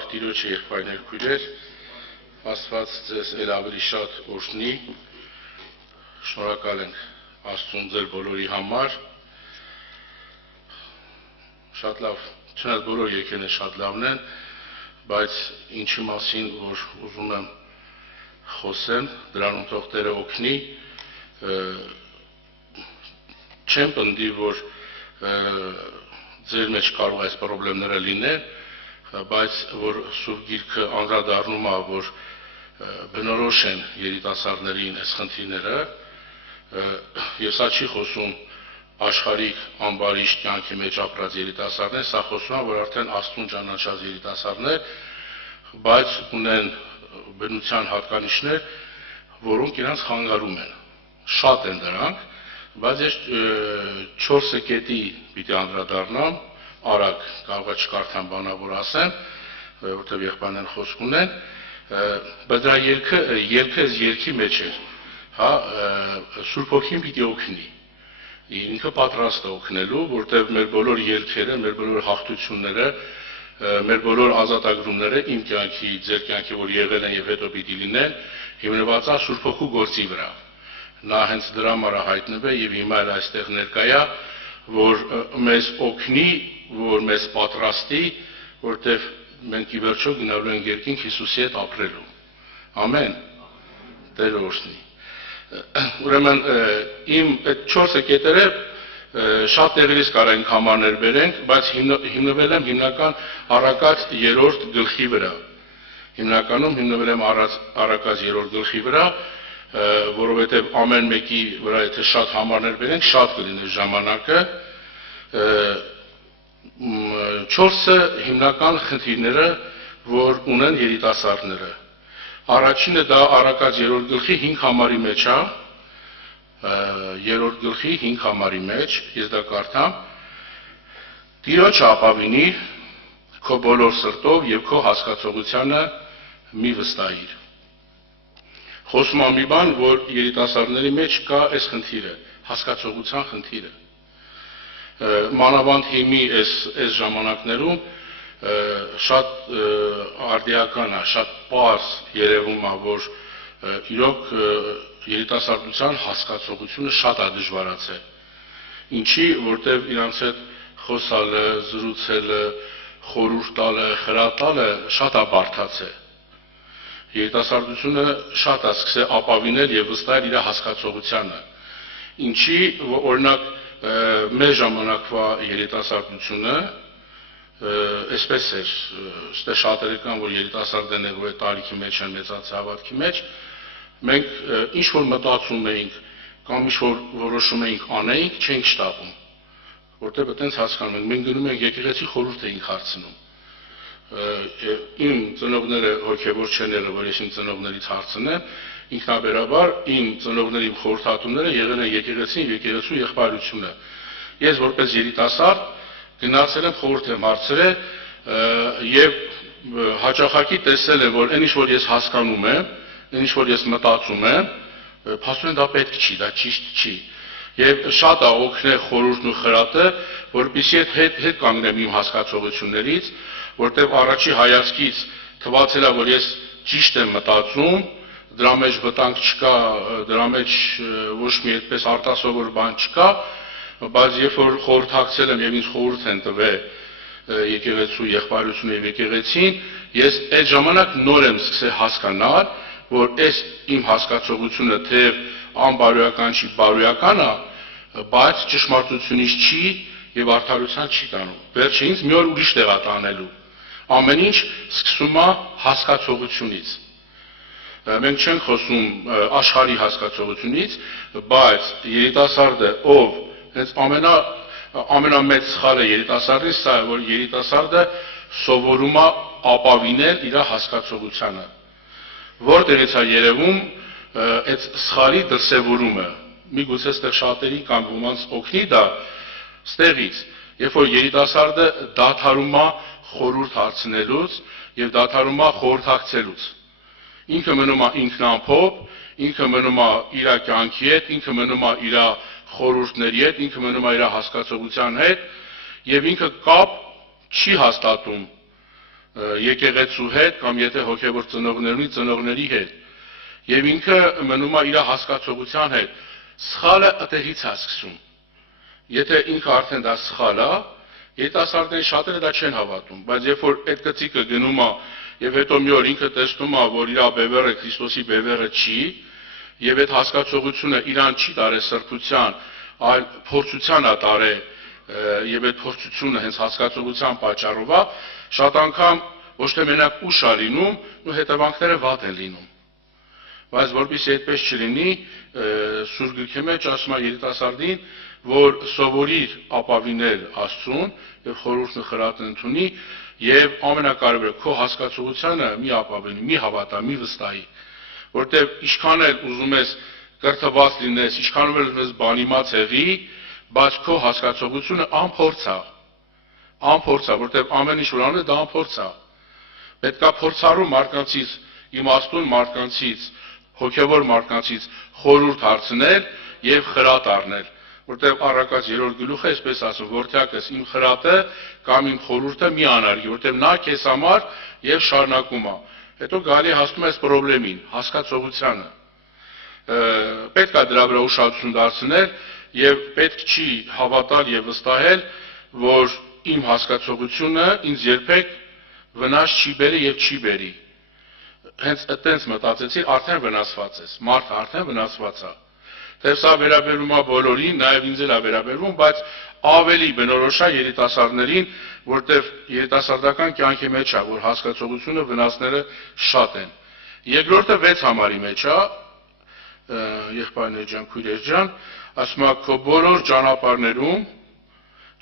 Բարդ Տիրոջը եղբայրներ քույրեր, Աստված ձեզ էլ ավելի շատ օրհնի, շնորհակալ ենք Աստծուն ձեր բոլորի համար, շատ լավ, չնայած բոլոր եկելները շատ լավն են, բայց ինչի մասին, որ ուզում եմ խոսեմ, դրանում թող Տերը օգնի, չեմ պնդի, որ ձեր մեջ կարող այս պրոբլեմները լինել, բայց որ Սուրբ Գիրքը անդրադառնում է, որ բնորոշ են երիտասարդներին այս խնդիրները, եւ սա չի խոսում աշխարհիկ ամբարիշտ կյանքի մեջ ապրած երիտասարդներ, սա խոսում է, որ արդեն Աստծուն ճանաչած երիտասարդներ, բայց ունեն բնության հատկանիշներ, որոնք իրենց խանգարում են։ Շատ են դրանք, բայց ես 4 կետի պիտի անդրադառնամ, արագ կարող է չկարդամ բանավոր ասեմ, որտեղ եղբայրներն խոսք ունեն, բայց դրա ելքը երկի մեջ էր, հա, Սուրբ Հոգին պիտի օգնի, ինքը պատրաստ է օգնելու, որտեղ մեր բոլոր ելքերը, մեր բոլոր հաղթությունները, մեր բոլոր ազատագրումները իմ կյանքի, ձեր կյանքի, որ եղել են եւ հետո պիտի լինեն, հիմնված է Սուրբ Հոգու գործի վրա։ Նա հենց դրա համար է հայտնվել եւ հիմա էլ այստեղ ներկա է, որ մեզ օգնի, որ մեզ պատրաստի, որտեղ մենք ի վերջո գնալու ենք երկինք Հիսուսի հետ ապրելու։ Ամեն։ Տերը օրհնի։ Ուրեմն իմ այդ 4 կետերը շատ տեղերից կարող ենք համարներ բերենք, բայց հիմնվել եմ հիմնական Առակաց 3-րդ գլխի վրա։ Հիմնականում հիմնվել եմ Առակաց 3-րդ գլխի վրա, որովհետև ամեն մեկի վրա եթե շատ համարներ բերենք, շատ կլինի ժամանակը, 4 հիմնական խնդիրները, որ ունեն երիտասարդները։ Առաջինը դա Առակաց 3-րդ գլխի 5 համարի մեջ է, 3-րդ գլխի 5 համարի մեջ, ես դա կարդամ, Տիրոջը ապավինի քո բոլոր սրտով եւ քո հասկացողությանը մի վստահիր։ Խոսում եմ մի բան, որ երիտասարդների մեջ կա այս խնդիրը, հասկացողության խնդիրը։ Մանավանդ հիմի այս ժամանակներում շատ արդիական է, շատ պարզ երևում է, որ իրոք երիտասարդության հասկացողությունը շատ է դժվարացել։ Ինչի, որտեղ իրանց հետ խոսալը, զրուցելը, խորհուրդ տալը, խրատալը շատ է բարդացել։ Երիտասարդությունը շատ է սկսել ապավինել եւ վստահել իր հասկացողությանը։ Ինչի, օրինակ, մեր ժամանակվա երիտասարդությունը այսպես էր, ստե շատերը կան, որ երիտասարդ են եղել տարիքի մեջ են մեծացել հավատքի մեջ, մենք ինչ որ մտածում էինք կամ ինչ որ որոշում էինք անեինք, չենք շտապում, որտեղ այտենց հասկանում ենք, մենք գնում ենք եկեղեցի խորհուրդ էինք հարցնում։ Իմ ծնողները հոգևոր չեն եղել, որ ես իմ ծնողներից հարցնեմ, ինքնաբերաբար իմ ծնողների խորհրդատուները եղել են եկեղեցին, եկեղեցու եղբայրությունը։ Ես որպես երիտասարդ գնացել եմ խորհուրդ եմ հարցրել եւ հաճախակի տեսել եմ, որ այն ինչ որ ես հասկանում եմ, այն ինչ որ ես մտածում եմ, փաստորեն դա պետք չի, դա ճիշտ չի։ Եվ շատ է օգնել խորհուրդն ու խրատը, որպեսզի հետ կանգնեմ իմ հասկացողություններից, որտեղ առաջի հայացքից թվացել է, որ ես ճիշտ եմ մտածում, դրա մեջ վտանգ չկա, դրա մեջ ոչ մի այդպես արտասովոր բան չկա, բայց երբ որ խորհրդակցել եմ եւ ինձ խորհուրդ են տվել եկեղեցու եղբայրությունը եւ եկեղեցին, ես այդ ժամանակ նոր եմ սկսել հասկանալ, որ այս իմ հասկացողությունը թեև անբարոյական չի, բարոյական է, բայց ճշմարտությունից չի եւ արդարության չի տանում։ Վերջինս մի օր ուրիշ տեղ է տանելու։ Ամեն ինչ սկսում է հասկացողությունից։ Մենք չենք խոսում աշխարհի հասկացողությունից, բայց երիտասարդը, ով հենց ամենամեծ սխալը երիտասարդի սա է, որ երիտասարդը սովորում է ապավինել իր հասկացողությանը։ Որտեղից է երևում այդ սխալի դրսևորումը։ Միգուցե այստեղ շատերի կամ ոմանց օգնի դա ստեղից, երբ որ երիտասարդը դադարում է խորհուրդ հարցնելուց եւ դադարում է խորհրդակցելուց։ Ինքը մնում է ինքնամփոփ, ինքը մնում է իր կյանքի հետ, ինքը մնում է իր խորհուրդների հետ, ինքը մնում է իր հասկացողության հետ եւ ինքը կապ չի հաստատում եկեղեցու հետ կամ եթե հոգևոր ծնողների հետ եւ ինքը մնում է իր հասկացողության հետ սխալը ըտեղից է սկսում եթե ինքը արդեն դա սխալ է երիտասարդների շատերը դա չեն հավատում բայց երբ որ այդ գծիկը գնում է եւ հետո մի օր ինքը տեսնում է որ իր բևեռը Քրիստոսի բևեռը չի եւ այդ հասկացողությունը իրան չի տարել սրբության այլ փորձության է տարել եւ այդ փորձությունը հենց հասկացողության պատճառով է շատ անգամ ոչ թե մենակ ուշ է լինում ու հետևանքները վատ են լինում բայց որպեսզի այդպես չլինի Սուրբ Գրքի մեջ ասում է երիտասարդին որ սովորիր ապավինել Աստծուն եւ խորհուրդը խրատն ընդունի եւ ամենակարևորը քո հասկացողությանը մի ապավենի, մի հավատա, մի վստահի որտեւ ինչքան էլ ուզում ես կրթված լինես, ինչքան էլ ուզում ես բանիմաց եղի, բայց քո հասկացողությունը անփորձ է, որտեւ ամեն ինչ որ անում դա անփորձ է։ Պետք է փորձառու մարդկանցից, իմաստուն մարդկանցից, հոգևոր մարդկանցից խորհուրդ հարցնել եւ խրատ առնել, որտեւ առակած 3-րդ գլուխը այսպես ասում, որդյակս իմ խրատը կամ իմ խորհուրդը մի անարգի, որտեւ նա քեզ համար եւ շարունակում է։ Հետո գալի հասնում ես խնդրին, հասկացողությանը։ Պետք է դրա վրա ուշադրություն դարձնել եւ պետք չի հավատալ եւ վստահել, որ իմ հասկացողությունը ինձ երբեք վնաս չի բերի եւ չի բերի։ Հենց այդտենց մտածեցի, արդեն վնասված ես, մարդը արդեն վնասված է։ Թե սա վերաբերում է բոլորին, նաեւ ինձ էլ է վերաբերվում, բայց ավելի բնորոշ է երիտասարդներին, որտեղ երիտասարդական կյանքի մեջ է, որ հասկացողությունը վնասները շատ են։ Երկրորդը 6 համարի մեջ է, եղբայրներ ջան, քույրեր ջան, ասում է քո բոլոր ճանապարհներում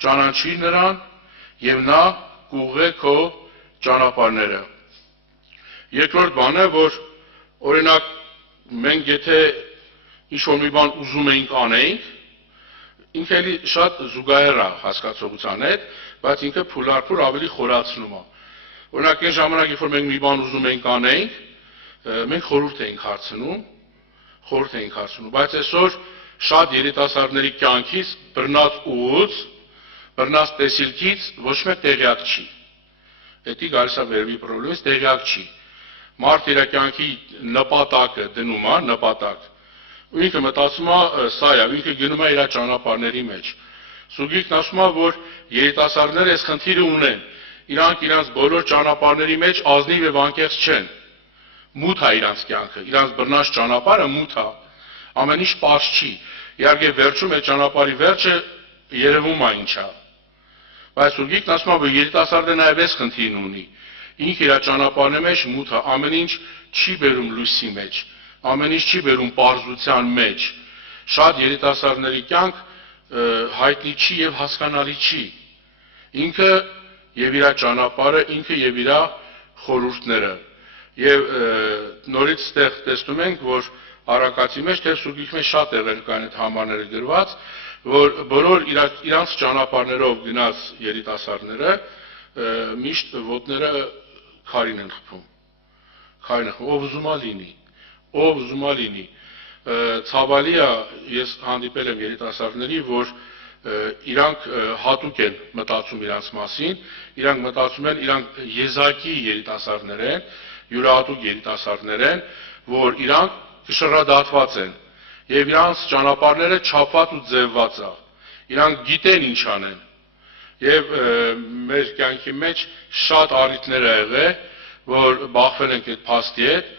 ճանաչի նրան եւ նա կուղղե քո ճանապարհները։ Երկրորդ բանը, որ օրինակ մենք եթե ինչ-որ մի բան ուզում էինք անեինք, ինքը էլի շատ զուգահեռ է հասկացողության հետ, բայց ինքը փուլարփուլ ավելի խորացնում է։ Օրինակ այն ժամանակ, երբ որ մենք մի բան ուզում էինք անեինք, մենք խորհուրդ էինք հարցնում, բայց այսօր շատ երիտասարդների կյանքից բռնած ուղուց, բռնած տեսիլքից ոչ մեկ տեղյակ չի։ Դա գալիս է վերևի խնդրից, տեղյակ չի։ Մարդ իր կյանքի նպատակը դնում է, նպատակ։ Ու ինքը մտածում է սա է, ինքը գնում է իր ճանապարհների մեջ։ Սուրգիկն ասում է, որ երիտասարդները այս խնդիրը ունեն։ Իրանք իրանց բոլոր ճանապարհների մեջ ազնիվ եւ անկեղծ չեն։ Մութ է իրանց կյանքը, իրանց բռնած ճանապարհը մութ է։ Ամեն ինչ պարզ չի։ Իհարկե վերջում այդ ճանապարհի վերջը երևում է ինչ է։ Բայց Սուրգիկն ասում է, որ երիտասարդը նաեւ այս խնդիրն ունի։ Ինքը իր ճանապարհի մեջ մութ է, ամեն ինչ չի բերում լույսի մեջ, ամեն ինչ չի բերում պարզության մեջ։ Շատ երիտասարդների կյանք հայտնի չի եւ հասկանալի չի։ Ինքը եւ իր ճանապարհը, ինքը եւ իր խորհուրդները։ Եվ նորից ստեղ տեսնում ենք, որ Արաքացի մեջ թե Սուրգիկի մեջ շատ եղել կան այդ համարները գրված, որ բոլոր իրանց ճանապարհներով գնաց երիտասարդները միշտ ոտները քարին են խփում։ Ով ուզում է լինի։ Ցավալի է, ես հանդիպել եմ երիտասարդների, որ իրանք հատուկ են մտածում իրանց մասին, իրանք մտածում են, իրանք եզակի երիտասարդներ են, յուրահատուկ երիտասարդներ են, որ իրանք շռադատված են եւ իրանց ճանապարհները չափված ու ձևված է։ Իրանք գիտեն ինչ անեն։ Եվ մեր կյանքի մեջ շատ առիթներ ա եղել, որ բախվել ենք այդ փաստի հետ,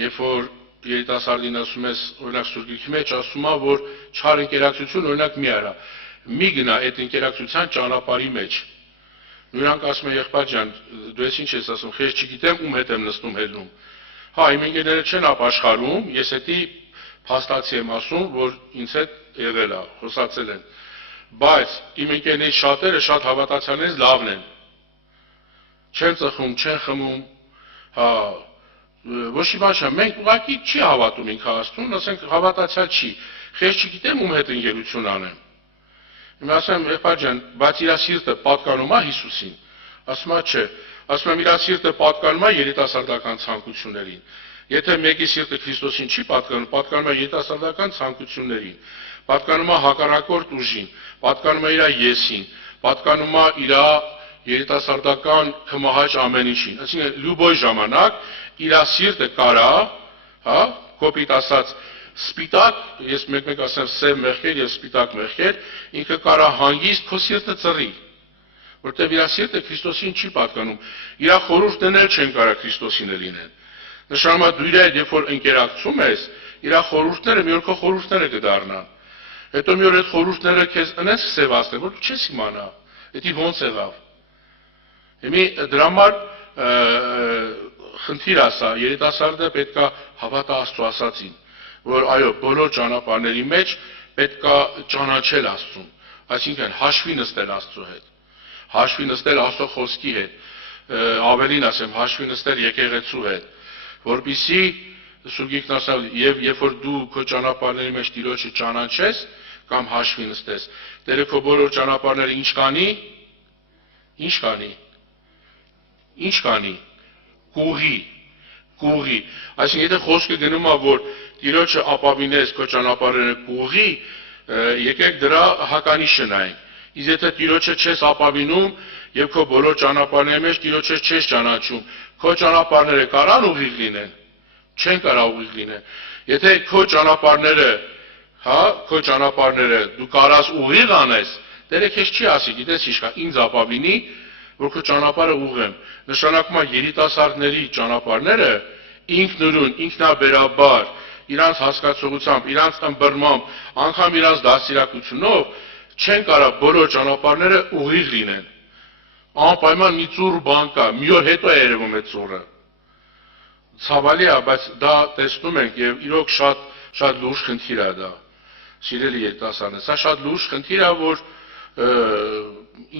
երբ որ երիտասարդին ասում ես, օրինակ Սուրգիկի մեջ ասում է, որ չար ընկերակցություն օրինակ մի արա։ Մի գնա այդ ընկերակցության ճանապարհի մեջ։ Նրանք ասում են, եղբայր ջան, դու ես ինչ ես ասում, խես չգիտեմ ում հետ եմ նստում հետնում։ Հա, իմ ընկերները չեն ապաշխարում, ես էդի փաստացի եմ ասում, որ ինձ հետ եղել է, խոսացել են։ Բայց իմ ընկերների շատերը շատ հավատացյալներից լավն են։ Չեն ծխում, չեն խմում, հա, ոչ մի բան չէ, մենք ուղղակի չի հավատում ինքը Աստծուն, ասենք հավատացյալ չի։ Խես չգիտեմ ում հետ ընկերություն անեմ։ Իմ ասեմ, եղբայր ջան, բայց իր սիրտը պատկանում է Հիսուսին։ Ասում է չէ, ասում եմ իր սիրտը պատկանում է երիտասարդական ցանկություններին։ Եթե մեկի սիրտը Քրիստոսին չի պատկանում, պատկանում է երիտասարդական ցանկություններին, պատկանում է հակառակորդ ուժին, պատկանում է իր եսին, պատկանում է իր երիտասարդական կմահաճ ամեն ինչին, այսինքն լյուբոյ ժամանակ իր սիրտը կարա, հա, կոպիտ ասած սպիտակ, ես մեկ ասեմ սև մեղքեր եւ սպիտակ մեղքեր, ինքը կարա հանգիստ քո սիրտը ծռի, որտեղ իր սիրտը Քրիստոսին չի պատկանում, իր խորհուրդներն չեն կարա Քրիստոսին լինեն։ Նշանակում դու իր հետ երբ որ ընկերակցում ես, իր խորհուրդները մի օր քո խորհուրդները կդառնան։ Հետո մի օր այդ խորհուրդները քեզ այնպես սևացնեն, որ դու չես իմանա, դա ոնց եղավ։ Հիմի դրա համար խնդիր ասա, երիտասարդը պետքա հավատա Աստծո ասածին, որ այո, բոլոր ճանապարհների մեջ պետքա ճանաչել Աստծուն, այսինքն հաշվի նստել Աստծո հետ, հաշվի նստել Աստծո խոսքի հետ, ավելին ասեմ, հաշվի նստել եկեղեցու հետ, որպեսզի Սուրբ Գիրքն ասել, եւ երբ որ դու քո ճանապարհների մեջ Տիրոջը ճանաչես կամ հաշվի նստես, Տերը քո բոլոր ճանապարհները ինչ կանի, կուղի, այսինքն եթե խոսքը գնում է, որ Տիրոջը ապավինես քո ճանապարհները կուղի, եկեք դրա հականիշը նայենք, իսկ եթե Տիրոջը չես ապավինում եւ քո բոլոր ճանապարհների մեջ Տիրոջը չես ճանաչում, քո ճանապարհները կարան ուղիղ լինեն, չեն կարա ուղիղ լինեն, եթե քո ճանապարհները դու կարաս ուղիղ անես, Տերը քեզ չի ասի, գիտես ինչ կա, ինձ ապավինի, որ քո ճանապարհը ուղղեմ, նշանակում է երիտասարդների ճանապարհները ինքնուրույն, ինքնաբերաբար, իրանց հասկացողությամբ, իրանց ըմբռնմամբ, անգամ իրանց դաստիարակությունով չեն կարա բոլոր ճանապարհները ուղիղ լինեն։ Անպայման մի ծուռ բան կա, մի օր հետո է երևում այդ ծուռը։ Ցավալի է, բայց դա տեսնում ենք եւ իրոք շատ լուրջ խնդիր է դա։ Սիրելի երիտասարդներ, սա շատ լուրջ խնդիր է, որ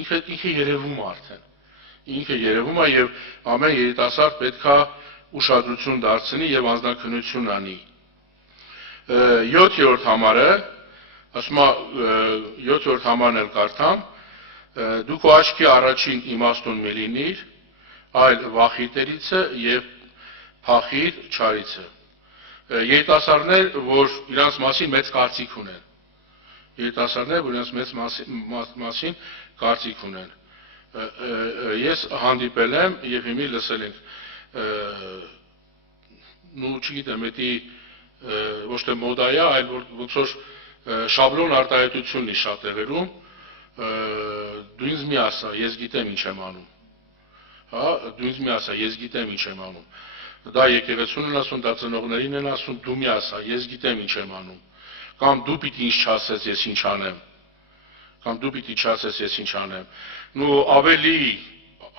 ինքը երևում է արդեն։ Ինքը երևում է եւ ամեն երիտասարդ պետքա ուշադրություն դարձնի եւ անձնաքննություն անի։ 7-րդ համարը, ասում է 7-րդ համարն էլ կարդամ, դու քո աչքի առաջին իմաստուն մի լինիր, այլ վախիտերիցը եւ փախիր չարիցը։ Երիտասարդներ, որ իրանց մասին մեծ կարծիք ունեն։ Երիտասարդներ, որ իրանց մեծ մասին կարծիք ունեն։ Ես հանդիպել եմ եւ հիմի լսել ենք նու չգիտեմ, դա ոչ թե մոդա է, այլ ոնց որ շաբլոն արտահայտությունն է շատ տեղերում, դու ինձ մի ասա, ես գիտեմ ինչ եմ անում։ Հա, դու ինձ մի ասա, ես գիտեմ ինչ եմ անում։ Դա եկեղեցուն են ասում, դա ծնողներին են ասում, դու մի ասա, ես գիտեմ ինչ եմ անում։ Կամ դու պիտի ինձ չասես, ես ինչ անեմ։ Կամ դու պիտի չասես, ես ինչ անեմ։ Նու ավելի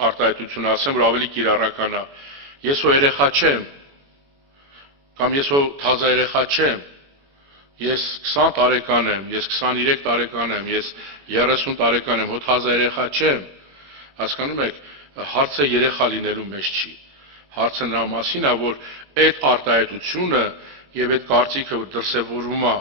արտահայտություն ասեմ, որ ավելի կիրառական է։ Ես ո երեխա չեմ։ Կամ ես ո թազա երեխա չեմ։ Ես 20 տարեկան եմ, ես 23 տարեկան եմ, ես 30 տարեկան եմ, ո թազա երեխա չեմ։ Հասկանում եք, հարցը երեխա լինելու մեջ չի։ Հարցը նրա մասին է, որ այդ արտահայտությունը եւ այդ կարծիքը, որ դրսեւորվում է,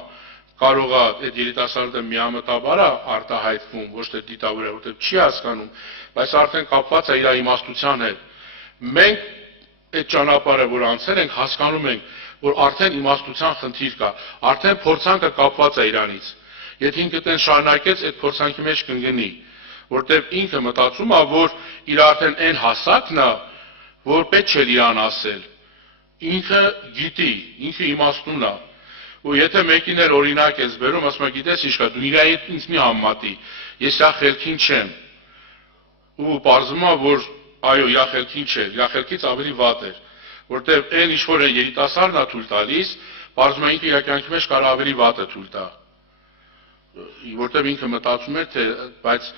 կարող է այդ երիտասարդը միամտաբար արտահայտվում, ոչ թե դիտավորը, որտեղ չի հասկանում, բայց արդեն կապված է իր իմաստության հետ։ Մենք այդ ճանապարհը, որ անցել ենք, հասկանում ենք, որ արդեն իմաստության խնդիր կա, արդեն փորձանքը կապված է իրանից։ Եթե ինքը տեն շարունակեց, այդ փորձանքի մեջ կընկնի, որտեղ ինքը մտածում է, որ իր արդեն այն հասակն է, որ պետք չէ իրան ասել։ Ինքը գիտի, ինքը իմաստուն է։ Ու եթե մեկին էլ օրինակ ես բերում, ասում է, գիտես ինչ կա, դու իր հետ ինձ մի համատի, ես իրա խելքին չեմ։ Ու պարզվում է, որ այո, իրա խելքին չէ, իրա խելքից ավելի վատ էր, որտեղ այն ինչ որ երիտասարդն է թույլ տալիս, պարզվում է ինքը իր կյանքի մեջ կարող ավելի վատը թույլ տա։ Որտեղ ինքը մտածում էր, թե բայց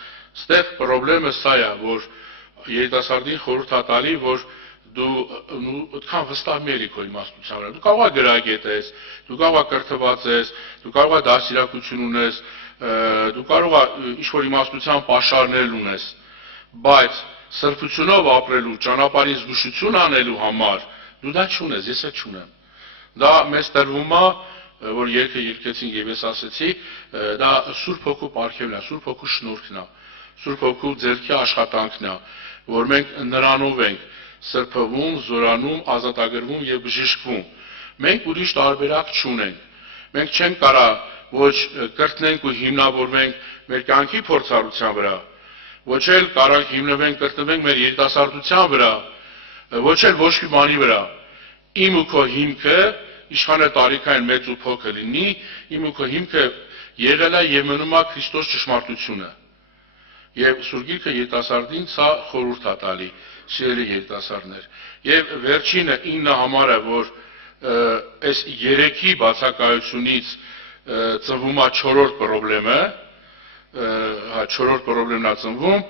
ստեղ խնդրեմը սա է, որ երիտասարդին խորհուրդ է տալի, որ դու այդքան վստահ մի ելի քո իմաստության վրա։ Դու կարող ես գրագետ ես, դու կարող ես կրթված ես, դու կարող ես դաստիարակություն ունես, դու կարող ես ինչ-որ իմաստության պաշարներ ունես, բայց սրբությունով ապրելու, ճանապարհի զգուշություն անելու համար դու դա չունես, ես էլ չունեմ։ Դա մեզ տրվում է, որ երգը երգեցինք եւ ես ասեցի, դա Սուրբ Հոգու պարգևն է, Սուրբ Հոգու շնորհքն է, Սուրբ Հոգու ձեռքի աշխատանքն է, որ մենք նրանով ենք սրբվում, զորանում, ազատագրվում եւ բժշկվում։ Մենք ուրիշ տարբերակ չունենք։ Մենք չենք կարա ոչ կրտնենք ու հիմնավորվենք մեր կյանքի փորձառության վրա, ոչ էլ կարող հիմնվենք կրթվենք մեր երիտասարդության վրա, ոչ էլ ոչ մի բանի վրա։ Իմ ու քո հիմքը իշխանը տարիքային մեծ ու փոքր լինի, իմ ու քո հիմքը եղել է եւ մնում է Քրիստոս ճշմարտությունը։ Եվ Սուրբ Գիրքը երիտասարդին սա խորհուրդ է տալի, սիրելի երիտասարդներ։ Եվ վերջինը 9 համարը, որ այս 3-ի բացակայությունից ծնվում է 4-րդ խնդրեմը, 4-րդ խնդրեմն է ծնվում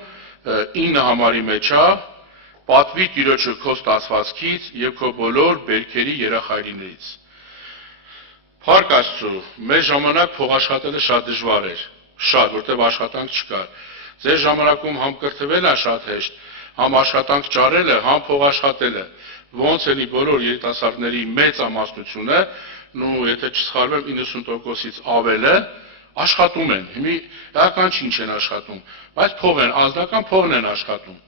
9 համարի մեջ է, պատվի Տիրոջը քո ստացվածքից եւ քո բոլոր բերքերի երախայրիներից։ Փառք Աստծո, մեր ժամանակ փող աշխատելը շատ դժվար էր, շատ, որտեղ աշխատանք չկար։ Ձեր ժամանակում համ կրթվելը շատ հեշտ, համ աշխատանք ճարելը, համ փող աշխատելը։ Ոնց էլի բոլոր երիտասարդների մեծ ամասնությունը, նու եթե չսխալվեմ 90%-ից ավելը աշխատում են։ Հիմի դական ինչ են աշխատում, բայց փող են, ազնական փողն են աշխատում։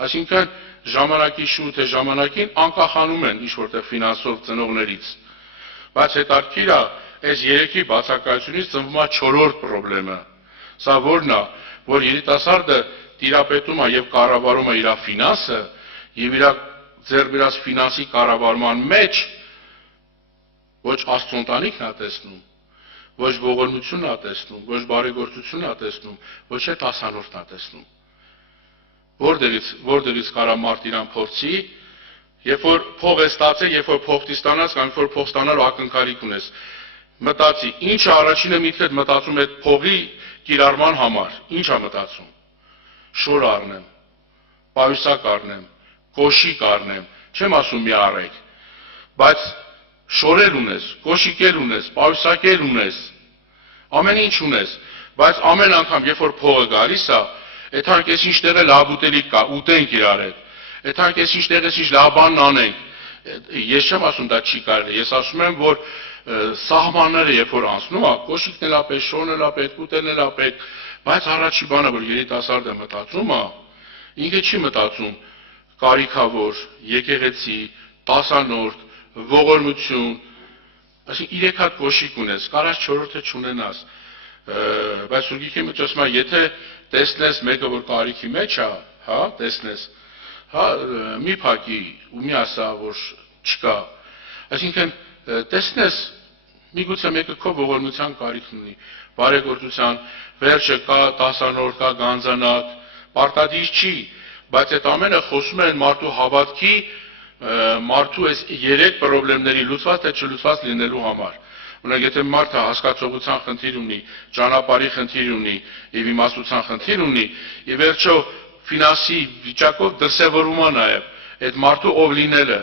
Այսինքն ժամանակի շուտ է ժամանակին անկախանում են ինչ որտեղ ֆինանսով ծնողներից։ Բայց հետաքրքիր է, այս 3-ի բացակայությունից ծնվում է 4-րդ խնդրեմը։ Սա որն է, որ երիտասարդը տիրապետում է եւ կառավարում է իր ֆինանսը եւ իր ձեռք բերած ֆինանսի կառավարման մեջ ոչ Աստծո ընտանիքն է տեսնում, ոչ ողորմությունն է տեսնում, ոչ բարեգործությունն է տեսնում, ոչ էլ տասանորդն է տեսնում։ Որտեղից կարա մարդ իրան փորձի, երբ որ փող է ստացել, երբ որ փող ստանաս, կամ որ փող ստանալու ակնկալիք ունես, մտածի, ինչ է առաջինը միտքդ մտածում այդ փողի կիրառման համար, ինչ է մտածում։ Շոր առնեմ, պայուսակ առնեմ, կոշիկ առնեմ, չեմ ասում մի առեք, բայց շորեր ունես, կոշիկեր ունես, պայուսակեր ունես, ամեն ինչ ունես, բայց ամեն անգամ, երբ որ փողը գալիս է, Էթանք ես ինչ տեղը լավ ուտելիք կա, ուտենք իրար հետ։ Էթանք ես ինչ տեղես ինչ լավ բան անենք։ Ես չեմ ասում դա չի կարելի, ես ասում եմ, որ սահմանները երբ որ անցնում է, կոշիկն էլ է պետք, շորն էլ է պետք, ուտելն էլ է պետք, բայց առաջի բանը, որ երիտասարդը մտածում է, ինքը չի մտածում կարիքավոր, եկեղեցի, տասանորդ, ողորմություն, այսինքն 3 հատ կոշիկ ունես, կարաս 4-րդը չունենաս։ Բայց Սուրբ Գիրքը մեջ ասում է, եթե տեսնես մեկը որ կարիքի մեջ է, հա, տեսնես, հա, մի փակի ու մի ասա որ չկա։ Այսինքն տեսնես միգուցե մեկը քո ողորմության կարիքն ունի, բարեգործության, վերջը կա տասանորդ, կա գանձանակ, պարտադիր չի, բայց այդ ամենը խոսում են մարդու հավատքի, մարդու այս 3 խնդիրների լուծված թե չլուծված լինելու համար։ Օրինակ, եթե մարդը հասկացողության խնդիր ունի, ճանապարհի խնդիր ունի եւ իմաստության խնդիր ունի, ի վերջո ֆինանսի վիճակով դրսևորում է նաեւ այդ մարդու ով լինելը։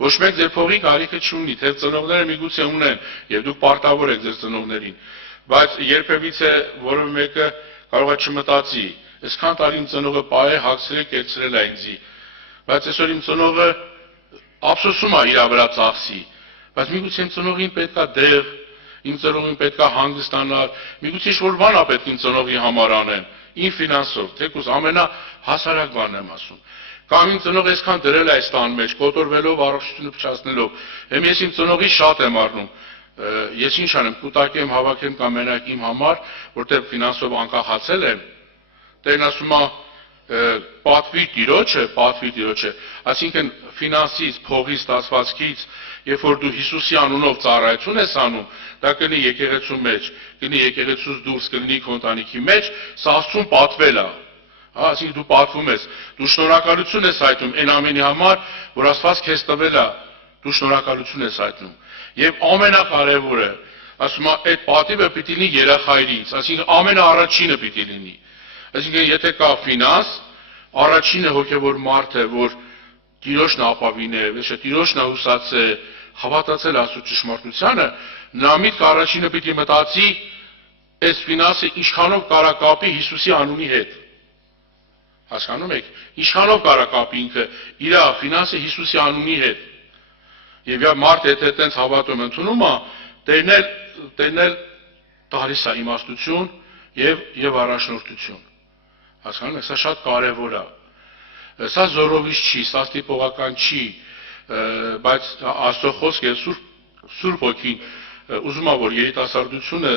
Ոչ մեկ ձեր փողի կարիքը չունի, թե ծնողները միգուցե ունեն եւ դուք պարտավոր եք ձեր ծնողներին, բայց երբևիցե որևէ մեկը կարող է չմտածի, այսքան տարի իմ ծնողը պահե հագցրել, կերցրել է ինձի, բայց այսօր իմ ծնողը ափսոսում է իր վրա ծախսի, բայց միգուցե իմ ծնողին պետքա դեղ, իմ ծնողին պետքա հանգստանալ, միգուցե ինչ-որ բան է պետք իմ ծնողի համար անեն, իմ ֆինանսով, թեկուզ ամենահասարակ բանն եմ ասում։ Կամ իմ ծնողը այսքան դրել է այս տան մեջ, կոտորվելով, առողջությունը փչացնելով, եմ ես իմ ծնողի շատ եմ առնում, ես ինչ անեմ, կուտակեմ, հավաքեմ կամ մենակ իմ համար, որտեղ ֆինանսով անկախացել եմ, Տերն ասում է պատվի Տիրոջը, այսինքն ֆինանսից, փողի ստացվածքից, երբ որ դու Հիսուսի անունով ծառայություն ես անում, դա կլինի եկեղեցու մեջ, կլինի եկեղեցուց դուրս, կլինի քո ընտանիքի մեջ, սա Աստծուն պատվել է։ Այսինքն դու պատվում ես, դու շնորհակալություն ես հայտնում այն ամենի համար, որ Աստված քեզ տվել է, դու շնորհակալություն ես հայտնում։ Եվ ամենակարևորը, ասում է, այդ պատիվը պիտի լինի երախայրից, այսինքն ամենաառաջինը պիտի լինի։ Այսինքն եթե կա ֆինանս, առաջինը հոգևոր մարդ է, որ Տիրոջն ապավին է, ոչ Տիրոջն է հուսացել, հավատացել Աստծո ճշմարտությանը, նա միտքը առաջինը պիտի մտածի, այս ֆինանսը ինչքանով կարա կապի Հիսուսի անունի հետ։ Հասկանում եք, ինչքանով կարա կապի ինքը իր ֆինանսը Հիսուսի անունի հետ։ Եվ յա մարդ եթե այդպես հավատում ընդունում է, Տերն էլ տալիս է իմաստություն եւ առաջնորդություն։ Հասկանում եք, սա շատ կարևոր է։ Սա զորովից չի, սա ստիպողական չի, բայց Աստծո խոսքը Սուրբ Հոգին ուզում է որ երիտասարդությունը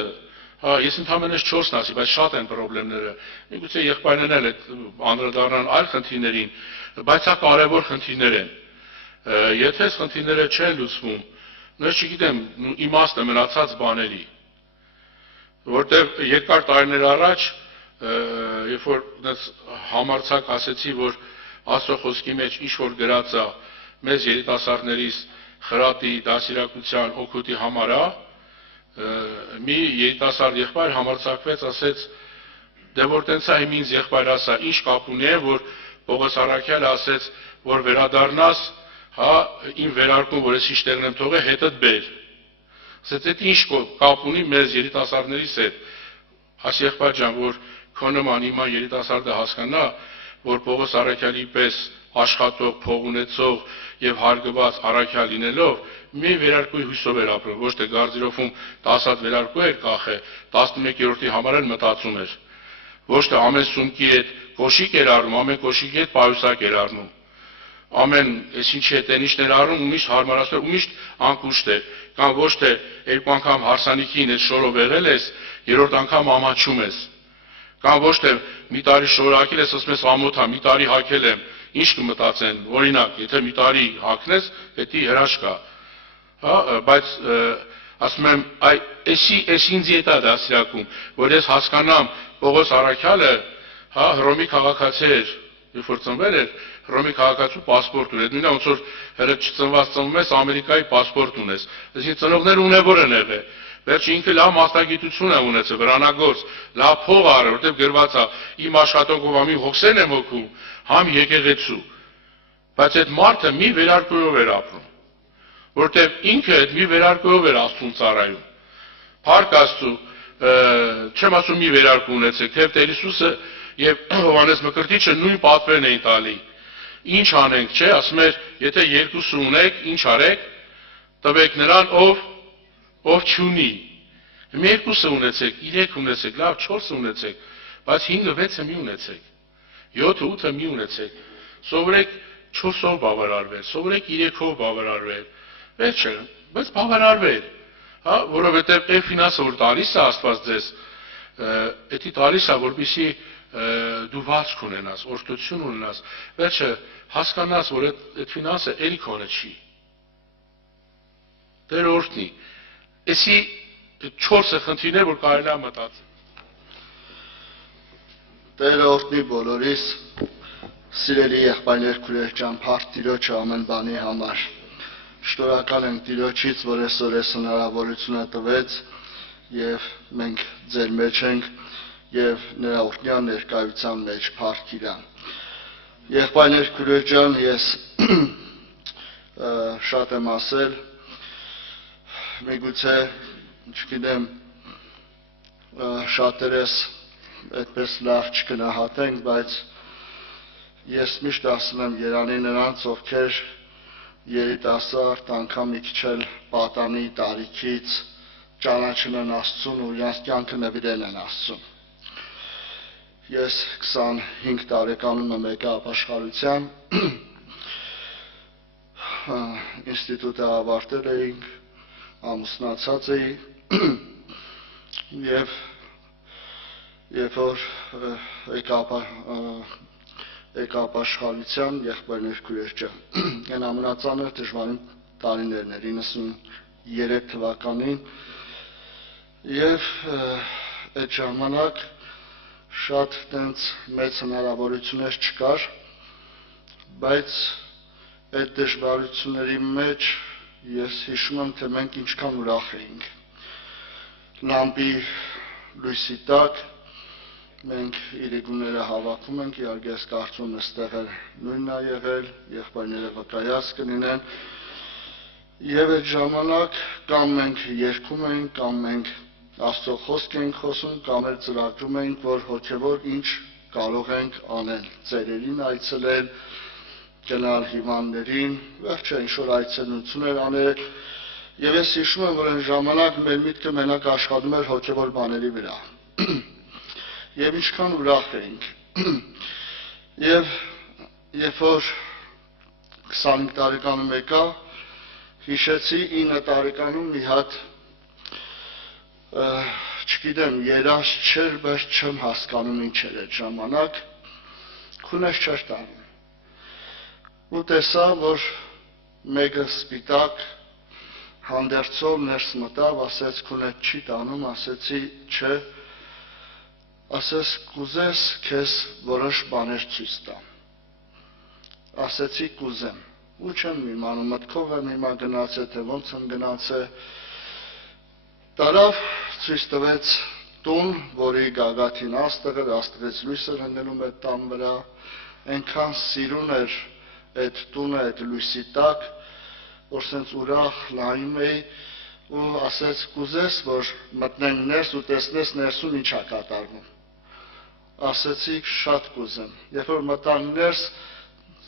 Ես ընդհանրապես 4-ն ասի, բայց շատ են խնդիրները։ Միգուցե եղբայրներն էլ այդ անդրադառնան այլ խնդիրներին, բայց սա կարևոր խնդիրներ են։ Եթե այս խնդիրները չեն լուծվում, ես չգիտեմ, իմաստը մնացած բաների, որտեղ երկար տարիներ առաջ, երբ որ համարձակ ասեցի, որ Աստծո խոսքի մեջ ինչ որ գրած է մեզ երիտասարդներիս խրատի, դասիրակության, օգուտի համար է, մի երիտասարդ եղբայր համարձակվեց, ասեց, դե որ տենց է իմ ինձ եղբայր ասա, ինչ կապ ունի, որ Պողոս Առաքյալը ասեց, որ վերադառնաս, իմ վերարկուն, որ ես ինչ տեղն եմ թողել, հետդ բեր։ Ասեց, այդ ինչ կապ ունի մեզ երիտասարդներիս հետ։ Աս եղբայր ջան, որ քո նման իման երիտասարդը հասկանա, որ Պողոս Առաքյալի պես աշխատող, փող ունեցող եւ հարգված Առաքյալ լինելով, մի վերարկուի հույսով էր ապրում, ոչ թե Գարձիրովում 10 հատ վերարկու էր կախե, 11-րդի համար էլ մտածում էր։ Ոչ թե ամեն սումքի հետ կոշիկ էր առնում, ամեն կոշիկի հետ պայուսակ էր առնում։ Ամեն այսինչի հետ այնիշներ առնում, ու միշտ հարմարացնում, ու միշտ անկուշտ էր, կամ ոչ թե երկու անգամ հարսանիքին ես շորով եղել ես, երրորդ անգամ ամաչում ես, կամ ոչ թե մի տարի շորակել ես, ասում ես ամոթ է, մի տարի հագել եմ, ինչ կմտածեն, օրինակ, եթե մի տարի հագնես, դա հրաշք է, բայց ասում եմ, այս ինձ ետ է դասիրակում, որ ես հասկանամ Պողոս Առաքյալը, Հռոմի քաղաքացի էր, երբ որ ծնվել էր, Հռոմի քաղաքացու պասպորտ ուներ, նույնը ոնց որ հենց չծնված ծնվում ես, Ամերիկայի պասպորտ ունես, այսինքն ծնողները ունևոր են եղել, վերջը ինքը լավ մասնագիտություն է ունեցել, վրանագործ, լավ փող առել, որտեղ գրված է, իմ աշխատանքով ամի հոգսեն եմ օգում, համ եկեղեցու, բայց այդ մարդը մի վերարկուով էր ապրում, որտեղ ինքը այդ մի վերարկուով էր Աստծուն ծառայում, փառք Աստծու, չեմ ասում մի վերարկու ունեցեք, թեև Տեր Հիսուսը եւ Հովհաննես Մկրտիչը նույն պատվերն էին տալի, ինչ անենք, չէ, ասում էր, եթե երկուսը ունեք, ինչ արեք, տվեք նրան, ով չունի, երկուսը ունեցեք, 3 ունեցեք, լավ 4 ունեցեք, բայց 5-6 մի ունեցեք, 7-8 մի ունեցեք, սովորեք 4-ով բավարարվել, սովորեք 3-ով բավարարվել, վերջը, բայց բավարարվել, որովհետև այդ ֆինանսը որ տալիս է Աստված ձեզ, դա տալիս է, որպեսզի դու վարձք ունենաս, օրհնություն ունենաս, վերջը հասկանաս, որ այդ ֆինանսը էլի քոնը չի, Տեր օրհնի, էսի 4 խնդիրներ, որ կարելի է մտածել։ Տեր օրհնի բոլորիս, սիրելի եղբայրներ, քույրեր ջան, փառք Տիրոջը ամեն բանի համար։ Շնորհակալ ենք Տիրոջից, որ այսօր այս հնարավորությունը տվեց եւ մենք ձեր մեջ ենք եւ նրա օրհնյան ներկայության մեջ փառք իրան։ Եղբայրներ, քույրեր ջան, ես շատ եմ ասել, միգուցե, չգիտեմ, շատերս այդպես լավ չգնահատենք, բայց ես միշտ ասում եմ Երանի նրանց, ովքեր երիտասարդ, անգամ մի քիչ էլ պատանի տարիքից ճանաչում են Աստծուն ու իրենց կյանքը նվիրել են Աստծուն։ Ես 25 տարեկանում եմ եկա ապաշխարության, ինստիտուտը ավարտել էինք, ամուսնացած էի եւ երբ որ եկա ապաշխարության եղբայրներ քույրեր ջան, այն ամենածանր դժվարին տարիներն էր 93 թվականին եւ այդ ժամանակ շատ տենց մեծ հնարավորություններ չկար, բայց այդ դժվարությունների մեջ ես հիշում եմ, թե մենք ինչքան ուրախ էինք։ Լամպի լույսի տակ մենք իրիկունները հավաքում ենք, իհարկե ես կարծում եմ այստեղ նույնն է եղել, եղբայրները վկայած կլինեն, եւ այդ ժամանակ կամ մենք երգում էինք, կամ մենք Աստծո խոսք էինք խոսում, կամ էլ ծրագրում էինք, որ հոգևոր ինչ կարող ենք անել, ծերերին այցելել, գնալ հիվանդներին, վերջը ինչ-որ այցելություններ անել, եւ ես հիշում եմ, որ այն ժամանակ մեր միտքը մենակ աշխատում էր հոգևոր բաների վրա, եւ ինչքան ուրախ էինք, եւ երբ որ 25 տարեկանում եկա, հիշեցի 9 տարեկանում մի հատ չգիտեմ, երազ չէր, բայց չեմ հասկանում ինչ էր այդ ժամանակ, քունես չէր տանում։ Ու տեսա, որ մեկը սպիտակ հանդերձով ներս մտավ, ասեց քունես չի տանում, ասեցի չէ, ասես կուզես քեզ որոշ բաներ ցույց տամ։ Ասեցի կուզեմ, ու չեմ իմանում, մտքով եմ հիմա գնացել, թե ոնց եմ գնացել։ Տարավ ցույց տվեց տուն, որի գագաթին աստղեց լույսը հնգնում այդ տան վրա, այնքան սիրուն էր այդ տունը, այդ լույսի տակ, որ սենց ուրախ նայում էի ու ասեց կուզես, որ մտնենք ներս ու տեսնես ներսում ինչ է կատարվում։ Ասեցի շատ կուզեմ, երբ որ մտանք ներս,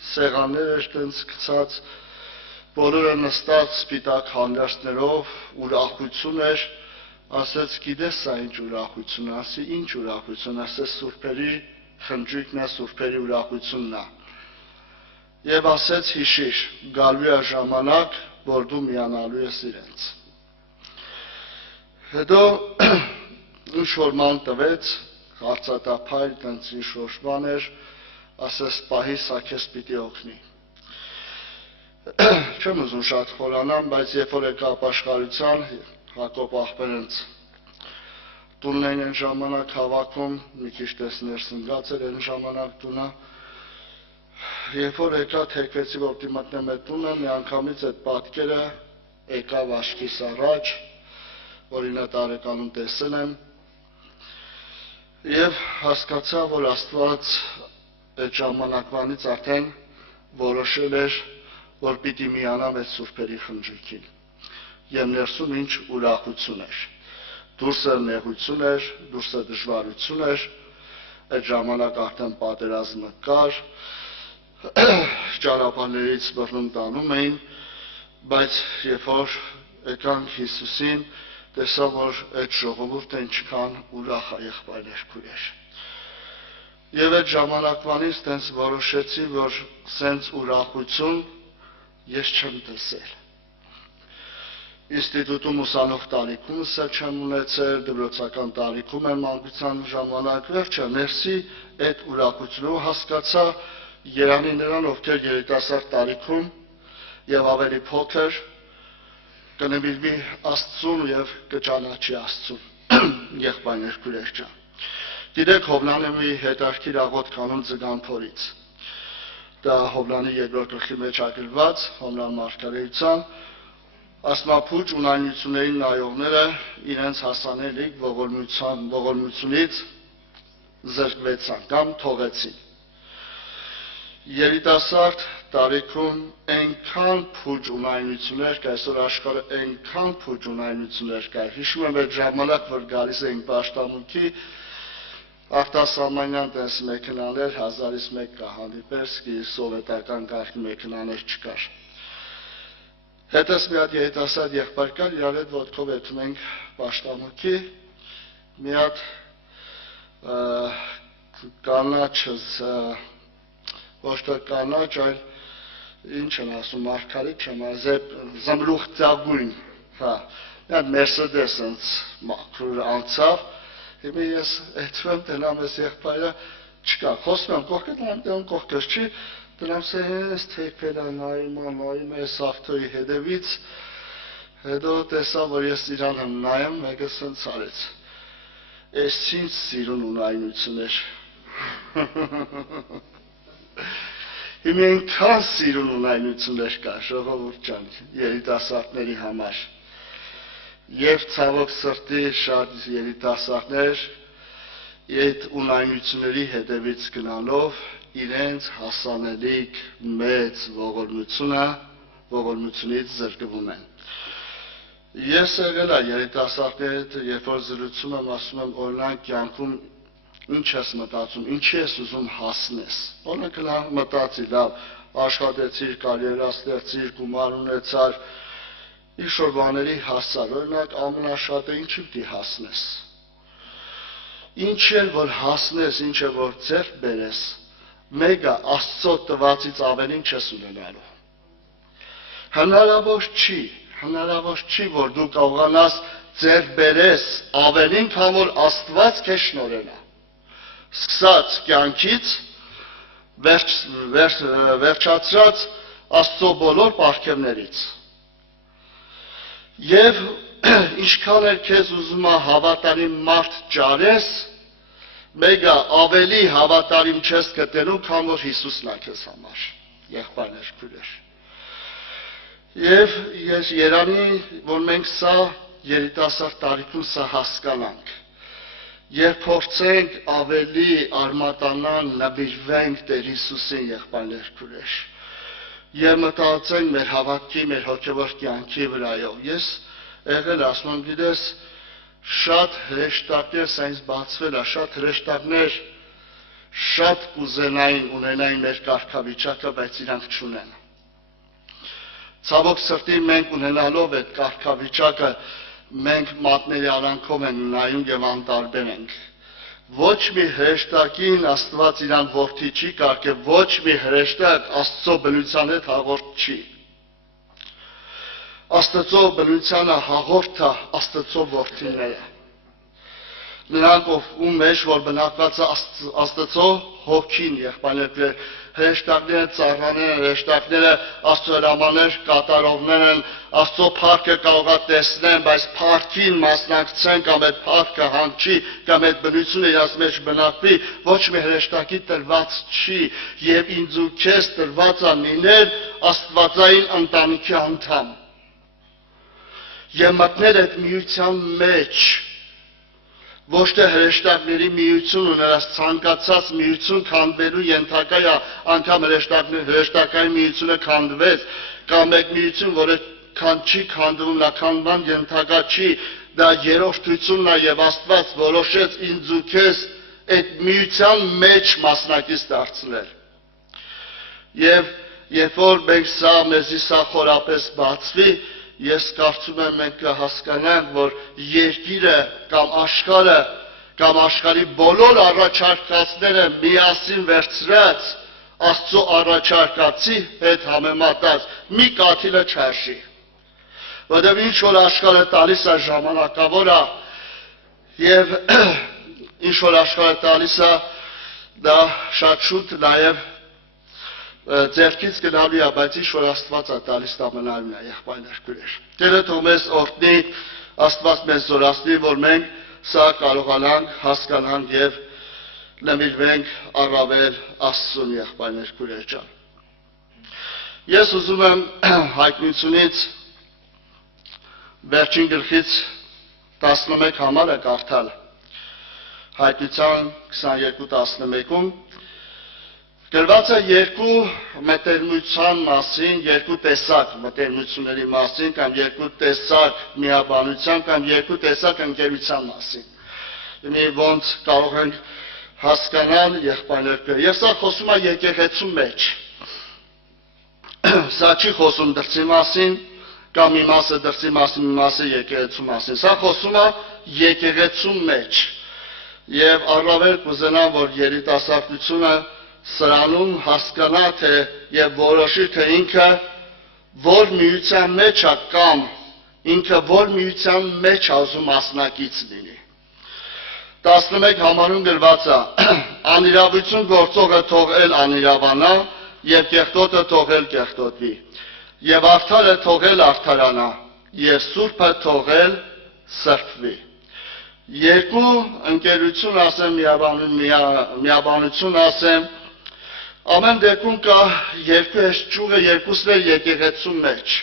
սեղաններ էր տենց գցած, բոլորը նստած սպիտակ հանդերձներով, ուրախություն էր, ասեց գիտես սա ինչ ուրախություն է, ասի ինչ ուրախություն, ասեց սուրբերի խնջույքն է, սուրբերի ուրախությունն է։ Եվ ասեց հիշիր, գալու է ժամանակ, որ դու միանալու ես իրենց։ Հետո ինչ-որ ման տվեց, հարցատափայլ, տենց ինչ-որ բան էր, ասես պահի սա քեզ պիտի օգնի։ Չեմ ուզում շատ խորանամ, բայց երբ որ եկա ապաշխարության, Հակոբ աղբերենց տունն այն ժամանակ հավաքում, մի քիչ տես ներս ընկած էր այն ժամանակ տունը, երբ որ եկա թեքվեցի, որ պիտի մտնեմ այդ տունը, միանգամից այդ պատկերը եկավ աչքիս առաջ, որին այդ տարեկանում տեսել եմ, եւ հասկացա, որ Աստված այդ ժամանակվանից արդեն որոշել էր, որ պիտի միանամ այդ սուրբերի խնջույքին։ Եվ ներսում ինչ ուրախություն էր։ Դուրսը նեղություն էր, դուրսը դժվարություն էր, այդ ժամանակ արդեն պատերազմը կար, ճանապարհներից բռնում տանում էին, բայց երբ որ եկանք Հիսուսին, տեսա, որ այդ ժողովուրդը ինչքան ուրախ է եղբայրներ քույրեր։ Եվ այդ ժամանակվանից տենց որոշեցի, որ սենց ուրախություն ես չեմ տեսել։ Ինստիտուտում ուսանող տարիքումս չեմ ունեցել, դպրոցական տարիքում եմ մանկության ժամանակ, վերջը ներսի այդ ուրախությունը հասկացա Երանի նրան, ովքեր երիտասարդ տարիքում եւ ավելի փոքր կնվիրվի Աստծուն եւ կճանաչի Աստծուն, եղբայրներ քույրեր ջան։ Գիտեք Հովլանը մի հետաքրքիր աղոթք անում Ձգանփորից։ Դա Հովլանի երկրորդ գլխի մեջ ագրված, Հովլան մարգարեության, ասմափուճ ունայնություններին նայողները իրենց հասանելիք ողորմությունից զրկվեցան կամ թողեցին։ Երիտասարդ տարիքում այնքան փուճ ունայնություններ կա, այսօր աշխարհը այնքան փուճ ունայնություններ կա։ Հիշում եմ այդ ժամանակ, որ գալիս էինք պաշտամունքի, արտասահմանյան տես մեքենաներ 1000-ից մեկ կա հանդիպել, սովետական կարգի մեքենաներ չկար։ Հետս մի հատ երիտասարդ եղբայր կար, իրար հետ ոտքով եթում ենք պաշտամունքի, մի հատ կանաչս ոչ թե կանաչ, այլ ինչ են ասում, մարգարիտ չեմ, զմրուխ ծագույն, հա, մի հատ Mercedes ընց մաքրուր անցավ, հիմա ես եթվեմ տնամ ես եղբայրը, չկա, խոսում եմ կողքդ, նայում տեղում կողքս չի, տնամ սենց թեքվել է նայում ես ավտոյի հետևից, հետո տեսա, որ ես իրան եմ նայում, մեկը սենց արեց, ես ինչ սիրուն ունայնություն էր, Հիմա այնքան սիրուն ունայնություններ կա, ժողովուրդ ջան, երիտասարդների համար։ Եվ ցավոք սրտի շատ երիտասարդներ այդ ունայնությունների հետևից գնալով իրենց հասանելիք մեծ ողորմությունից զրկվում են։ Ես եղել եմ երիտասարդների հետ, երբ որ զրուցում եմ, ասում եմ օրինակ կյանքում ինչ ես մտածում, ինչի ես ուզում հասնես։ Օրինակ մտածի, լավ, աշխատեցիր, կարիերա ստեղծիր, գումար ունեցար, ինչ-որ բաների հասար, օրինակ ամենաշատը ինչի պիտի հասնես։ Ինչ էլ որ հասնես, ինչ էլ որ ձեռք բերես, մեկը Աստծո տվածից ավելին չես ունենալու։ Հնարավոր չի, որ դու կարողանաս ձեր բերես ավելին, քան որ Աստված քեզ շնորհել է։ Սկսած կյանքից վերջացրած Աստծո բոլոր պարգևներից։ Եվ ինչքան էլ քեզ ուզում է հավատարիմ մարդ ճարես, մեկը ավելի հավատարիմ չես գտնում, քան որ Հիսուսն է քեզ համար, եղբայրներ, քույրեր։ Եվ ես երանի, որ մենք սա երիտասարդ տարիքում սա հասկանանք, երբ փորձենք ավելի արմատանալ նվիրվենք Տեր Հիսուսին, եղբայրներ, քույրեր, եւ մտածենք մեր հավատքի, մեր հոգեվոր կյանքի վրայով։ Ես եղել ասում եմ, գիտես, շատ հրեշտակներ սա ինձ բացվել է, շատ հրեշտակներ շատ կուզենային ունենային մեր կարգավիճակը, բայց իրանք չունեն։ Ցավոք սրտի մենք ունենալով այդ կարգավիճակը մենք մատների արանքով ենք նայում եւ անտարբեր ենք։ Ոչ մի հրեշտակին Աստված իրան որդի չի կարգել, ոչ մի հրեշտակ Աստծո բնության հետ հաղորդ չի։ Աստծո բնությանը հաղորդը Աստծո որդիները։ Նրանք ում մեջ որ բնակված է Աստծո հոգին, եղբայրներ, հրեշտակները ծառաներ, հրեշտակները Աստծո հրամաններ կատարողներ են, Աստծո փառքը կարող է տեսնեն, բայց փառքին մասնակցեն կամ այդ փառքը հանգչի, կամ այդ բնությունը իրաց մեջ բնակվի, ոչ մի հրեշտակի տրված չի, եւ ինձ ու քեզ տրված է լինել Աստվածային ընտանիքի անդամ։ Եվ մտնել այդ միության մեջ, ոչ թե հրեշտակների միություն ու նրանց ցանկացած միություն քանդվելու ենթակա է, անգամ հրեշտակային միությունը քանդվեց, կամ մեկ միություն, որը չի քանդվում, նա քանդման ենթակա չի, դա երրորդությունն է եւ Աստված որոշեց ինձ ու քեզ այդ միության մեջ մասնակից դարձնել։ Եւ երբ որ մենք սա մեզի սա խորապես բացվի, ես կարծում եմ մենք կհասկանանք, որ երկիրը կամ աշխարհի բոլոր առաջարկածները միասին վերցրած Աստծո առաջարկածի հետ համեմատած մի կաթիլը չարժի։ Որտեղ ինչ որ աշխարհը տալիս է ժամանակավոր է եւ ինչ որ աշխարհը տալիս է դա շատ շուտ նաեւ ձերքից գնալու է, բայց ինչ որ Աստված է տալիս դա մնալու է, եղբայրներ, քույրեր։ Տերը թող մեզ օրհնի, Աստված մեզ զորացնի, որ մենք սա կարողանանք հասկանանք եւ նվիրվենք առավել Աստծուն, եղբայրներ, քույրեր ջան։ Ես ուզում եմ հայտնությունից վերջին գլխից 11 համարը կարդալ։ Հայտնության 22:11-ում գրված է երկու մտերմության մասին, երկու տեսակ մտերմությունների մասին, կամ երկու տեսակ միաբանության, կամ երկու տեսակ ընկերության մասին։ Մի ոնց կարող ենք հասկանալ, եղբայրներ, եւ սա խոսում է եկեղեցու մեջ։ Սա չի խոսում դրսի մասին, կամ մի մասը դրսի մասին, մի մասը եկեղեցու մասին։ Սա խոսում է եկեղեցու մեջ։ Եվ առավել կուզենամ, որ երիտասարդությունը սրանում հասկանա թե եւ որոշի թե ինքը որ միության մեջ է կամ ինքը որ միության մեջ ուզում մասնակից լինի։ 11 համարում գրված է. անիրավություն գործողը թողել անիրավանա եւ կեղտոտը թողել կեղտոտվի եւ արդարը թողել արդարանա եւ սուրբը թողել սրբվի։ Երկու ընկերություն ասեմ, միաբանություն ասեմ, ամեն դեպքում կա երկու էս ճյուղը, երկուսն էլ եկեղեցու մեջ։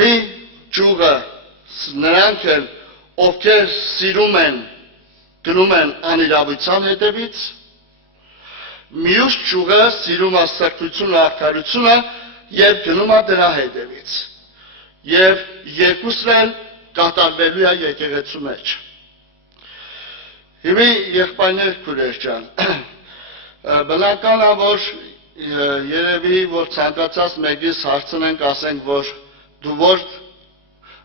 Մի ճյուղը նրանք են, ովքեր սիրում են, գնում են անիրավության հետևից, մյուս ճյուղը սիրում է սրբությունը, արդարությունը եւ գնում է դրա հետևից։ Եվ երկուսն էլ կատարվելու է եկեղեցու մեջ։ Հիմա եղբայրներ, քույրեր ջան, բնական է, որ երևի որ ցանկացած մեկից հարցնենք, ասենք, որ դու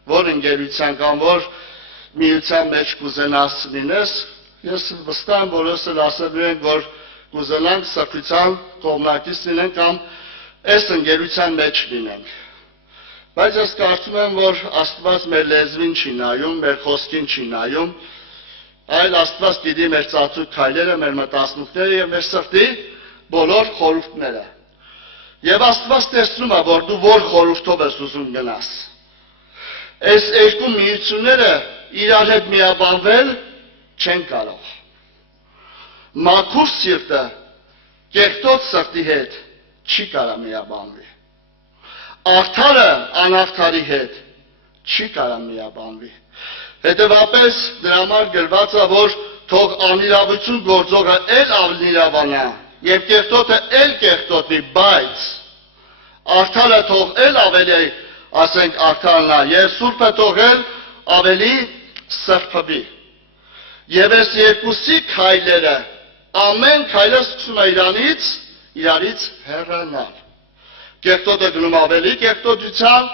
որ ընկերության կամ որ միության մեջ կուզենաս լինես, ես վստահ եմ, բոլորս էլ ասելու ենք, որ կուզենանք սրբության կողմնակից լինենք կամ այս ընկերության մեջ լինենք։ Բայց ես կարծում եմ, որ Աստված մեր լեզվին չի նայում, մեր խոսքին չի նայում, այլ Աստված գիտի մեր ծածուկ քայլերը, մեր մտածմունքները եւ մեր սրտի բոլոր խորհուրդները։ Եվ Աստված տեսնում է, որ դու որ խորհուրդով ես ուզում գնաս։ Այս երկու միությունները իրար հետ միաբանվել չեն կարող։ Մաքուր սիրտը կեղտոտ սրտի հետ չի կարող միաբանվի։ Արդարը անարդարի հետ չի կարող միաբանվի։ Հետևաբար դրա համար գրված է, որ թող անիրավություն գործողը էլ անիրավանա եւ կեղտոտը էլ կեղտոտվի, բայց արդարը թող էլ ավելի, ասենք, արդարնա եւ սուրբը թող էլ ավելի սրբվի։ Եվ այս երկուսի քայլերը ամեն քայլը սկսում է իրարից հեռանալ։ Կեղտոտը գնում ավելի կեղտոտության,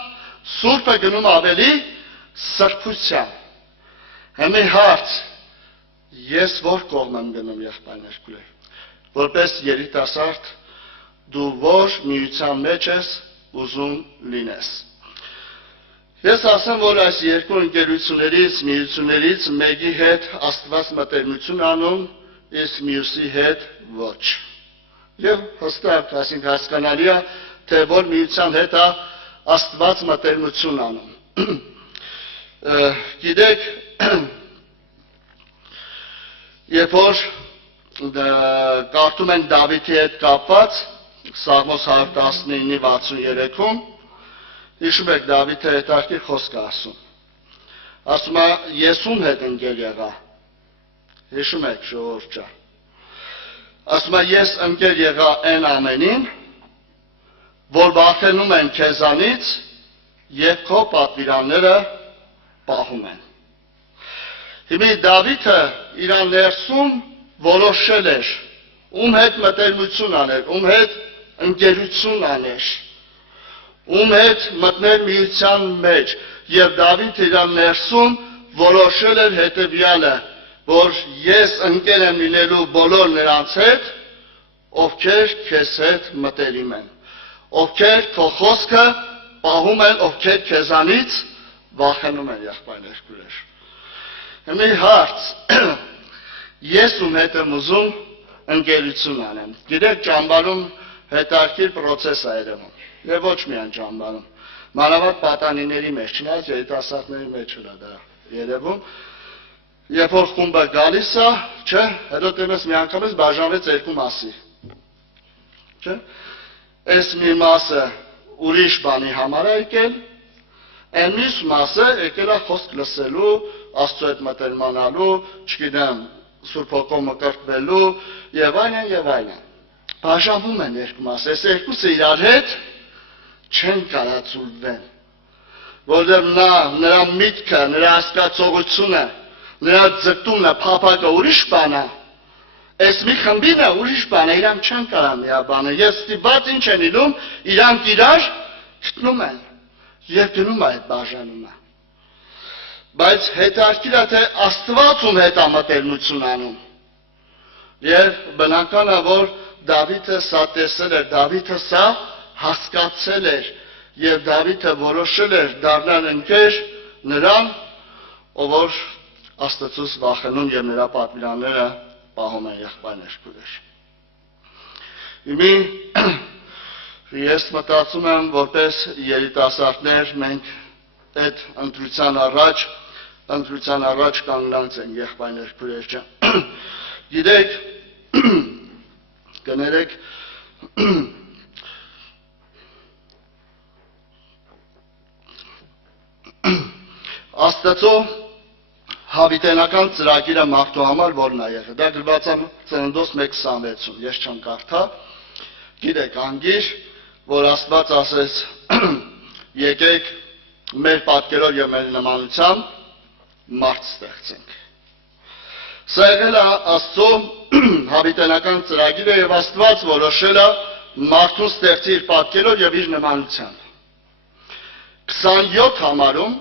սուրբը գնում ավելի սրբության։ Հիմա հարց, ես որ կողմ եմ գնում եղբայրներ քույրեր, որպես երիտասարդ դու որ միության մեջ ես ուզում լինես։ Ես ասեմ, որ այս երկու ընկերություններից, միություններից մեկի հետ Աստված մտերմություն անում, իսկ մյուսի հետ ոչ։ Եվ հստակ, այսինքն հասկանալի է, թե որ միության հետ է Աստված մտերմություն անում։ Գիտեք, երբ որ կարդում ենք Դավիթի հետ կապված Սաղմոս 119:63-ում, հիշում եք Դավիթը հետաքրքիր խոսք է ասում։ Ասում է, ես ում հետ ընկեր եղա։ Հիշում եք ժողովուրդ ջան։ Ասում է, ես ընկեր եղա այն ամենին, որ վախենում են քեզանից եւ քո պատվիրանները պահում են։ Հիմա Դավիթը իր ներսում որոշել էր, ում հետ մտերմություն աներ, ում հետ ընկերություն աներ, ում հետ մտներ միության մեջ, եւ Դավիթը իր ներսում որոշել էր հետեւյալը, որ ես ընկեր եմ լինելու բոլոր նրանց հետ, ովքեր քեզ հետ մտերիմ են, ովքեր քո խոսքը պահում են, ովքեր քեզանից վախենում են, եղբայրներ քույրեր։ Հիմա հարց, ես ում հետ եմ ուզում ընկերություն անեմ։ Գիտեք, ճամբարում հետաքրքիր process է երևում։ Եվ ոչ միայն ճամբարում։ Մանավանդ պատանիների մեջ, չնայած երիտասարդների մեջ է դա երևում։ Երբ որ խումբը գալիս է, չէ, հետո դեմս միանգամից բաժանվեց երկու մասի։ Չէ։ Այս մի մասը ուրիշ բանի համար է եկել, այն մյուս մասը եկել է խոսք լսելու, Աստծո հետ մտերմանալու, չգիտեմ, Սուրբ Հոգով մկրտվելու եւ այլն եւ այլն։ Բաժանվում են երկու մաս, այս երկուսը իրար հետ չեն կարածուլվեն, որովհետեւ նրա միտքը, նրա հասկացողությունը, նրա ձգտումը, փափագը ուրիշ բան է, այս մի խմբին է ուրիշ բան է, իրանք չեն կարող միաբանել, ես ստիպված ինչ են իլում, իրանք իրար գտնում են եւ գնում այդ բաժանումը։ Բայց հետաքրքիր է, թե Աստված ում հետ է մտերմություն անում։ Եվ բնական է, որ Դավիթը սա տեսել էր, Դավիթը սա հասկացել էր, եւ Դավիթը որոշել էր դառնալ ընկեր նրան, ով որ Աստծուց վախենում եւ նրա պատվիրանները պահում են, եղբայրներ քույրեր։ Հիմա ես մտածում եմ, որպես երիտասարդներ մենք այդ ընտրության առաջ կանգնած են, եղբայրներ քույրեր ջան։ Գիտեք, կներեք, Աստծո հավիտենական ծրագիրը մարդու համար որն է եղել։ Դա գրված է Ծննդոց 1:26-ում, ես չեմ կարդա։ Գիտեք, անգիր, որ Աստված ասեց, եկեք մեր պատկերով եւ մեր նմանությամբ մարդ ստեղծենք։ Սա եղել է Աստծո հավիտենական ծրագիրը եւ Աստված որոշել է մարդուն ստեղծի իր պատկերով եւ իր նմանությամբ։ 27 համարում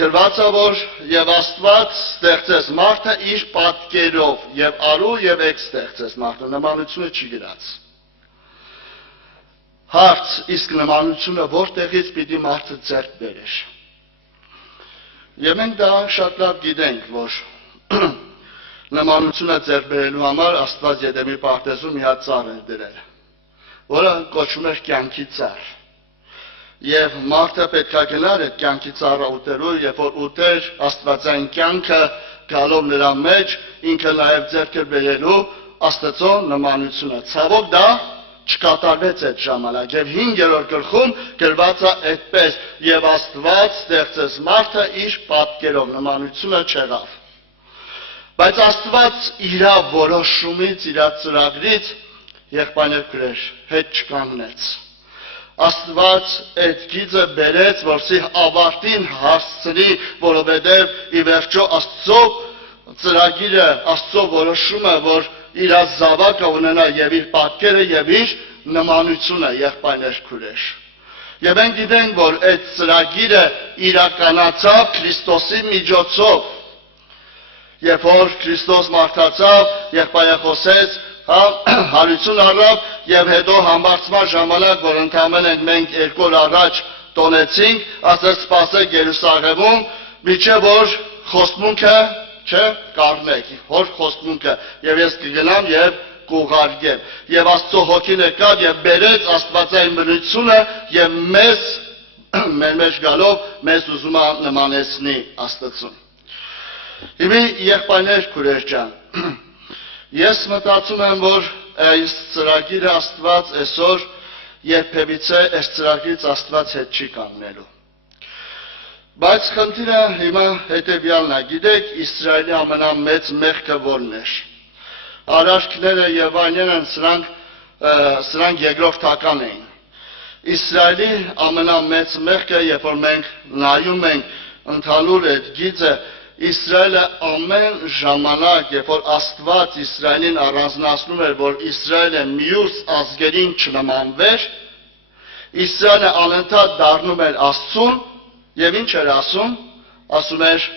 գրված է, որ եւ Աստված ստեղծեց մարդը իր պատկերով եւ արու եւ եկ ստեղծեց մարդը, նմանությունը չի գրած։ հարց, իսկ նմանությունը որտեղից պիտի մարդը ձեռք բերեր։ Եվ մենք դա շատ լավ գիտենք, որ նմանությունը ձեռք բերելու համար Աստված Եդեմի պարտեզում մի հատ ծառ էր դրել, որը կոչվում էր կյանքի ծառ։ Եվ մարդը պետք է գնար այդ կյանքի ծառը ուտելու, երբ որ ուտեր աստվածային կյանքը գալով նրա մեջ, ինքը նաև ձեռք էր բերելու Աստծո նմանությունը։ Ցավոք դա չկատարվեց այդ ժամանակ, եւ 5-րդ գլխում գրված է այդպես. եւ Աստված ստեղծեց մարդը իր պատկերով, նմանությունը չեղավ։ Բայց Աստված իր որոշումից, իր ծրագրից եղբայրներ գրեր, հետ չկանգնեց։ Աստված այդ գիծը բերեց, որսի ավարտին հասցնի, որովհետև ի վերջո Աստծո ծրագիրը, Աստծո որոշումը, որ իր զավակը ունենա եւ իր պատկերը եւ իր նմանությունը եղբայրներ քուրեր։ Եվ մենք գիտենք, որ այդ ծրագիրը իրականացավ Քրիստոսի միջոցով։ Երբ որ Քրիստոս մարդացավ, եղբայրը խոսեց, հարություն առավ եւ հետո համբարձման ժամանակ, որ ընդամենը մենք 2 օր առաջ տոնեցինք, ասաց սպասեք Երուսաղեմում, միջև որ խոստմունքը կառնեք, հոր խոստմունքը, եւ ես կգնամ եւ կուղարկեմ։ Եվ Աստծո հոգին եկավ եւ բերեց աստվածային բնությունը եւ մեր մեջ գալով մեզ ուզում է նմանեցնի Աստծուն։ Հիմա եղբայրներ քուրեր ջան, ես մտածում եմ, որ այս ծրագիրը Աստված այսօր երբևիցե այս ծրագրից Աստված հետ չի կանգնելու։ Բայց խնդիրը հիմա հետևյալն է, գիտեք, Իսրայելի ամենամեծ մեղքը որն էր։ Արարքները եւ այլն սրանք երկրորդական էին։ Իսրայելի ամենամեծ մեղքը, երբ որ մենք նայում ենք ընդհանուր այդ գիծը, Իսրայելը ամեն ժամանակ, երբ որ Աստված Իսրայելին առանձնացնում էր, որ Իսրայելը մյուս ազգերին չնմանվեր, Իսրայելը անընդհատ դառնում էր Աստծուն եւ ինչ էր ասում։ Ասում էր.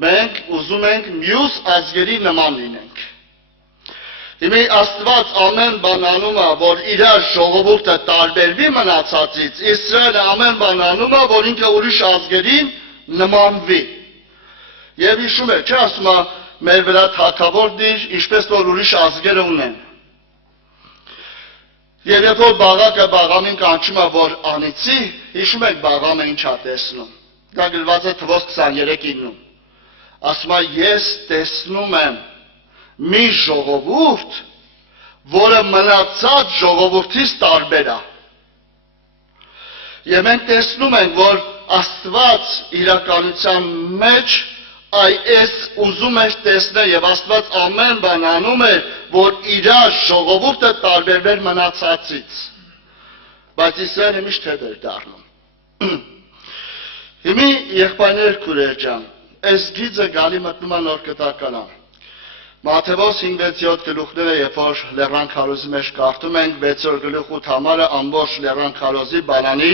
մենք ուզում ենք մյուս ազգերի նման լինենք։ Հիմա Աստված ամեն բան անում է, որ իր ժողովուրդը տարբերվի մնացածից, Իսրայելը ամեն բան անում է, որ ինքը ուրիշ ազգերին նմանվի։ Եվ հիշում եք, չէ՞ ասում է մեր վրա թագավոր դիր, ինչպես որ ուրիշ ազգերը ունեն։ Եվ երբ որ Բաղակը Բաղամին կանչում է, որ անիծի, հիշում եք Բաղամը ինչ է տեսնում։ Դա գրված է Թվոց 23:9-ում։ Ասում է ես տեսնում եմ մի ժողովուրդ, որը մնացած ժողովրդից տարբեր է։ Եվ մենք տեսնում ենք, որ Աստված իրականության մեջ այս ուզում էր տեսնել եւ Աստված ամեն բան անում էր, որ իր ժողովուրդը տարբերվեր մնացածից։ Բայց Իսրայելը միշտ հետ էր դառնում։ Հիմա եղբայրներ քուրեր ջան, այս գիծը գալի մտնում է նոր կտակարան։ Մատթեոս 5-7 գլուխները, երբ որ Լեռան քարոզի մեջ կարդում ենք 6 գլուխ 8 համարը ամբողջ Լեռան քարոզի բանանի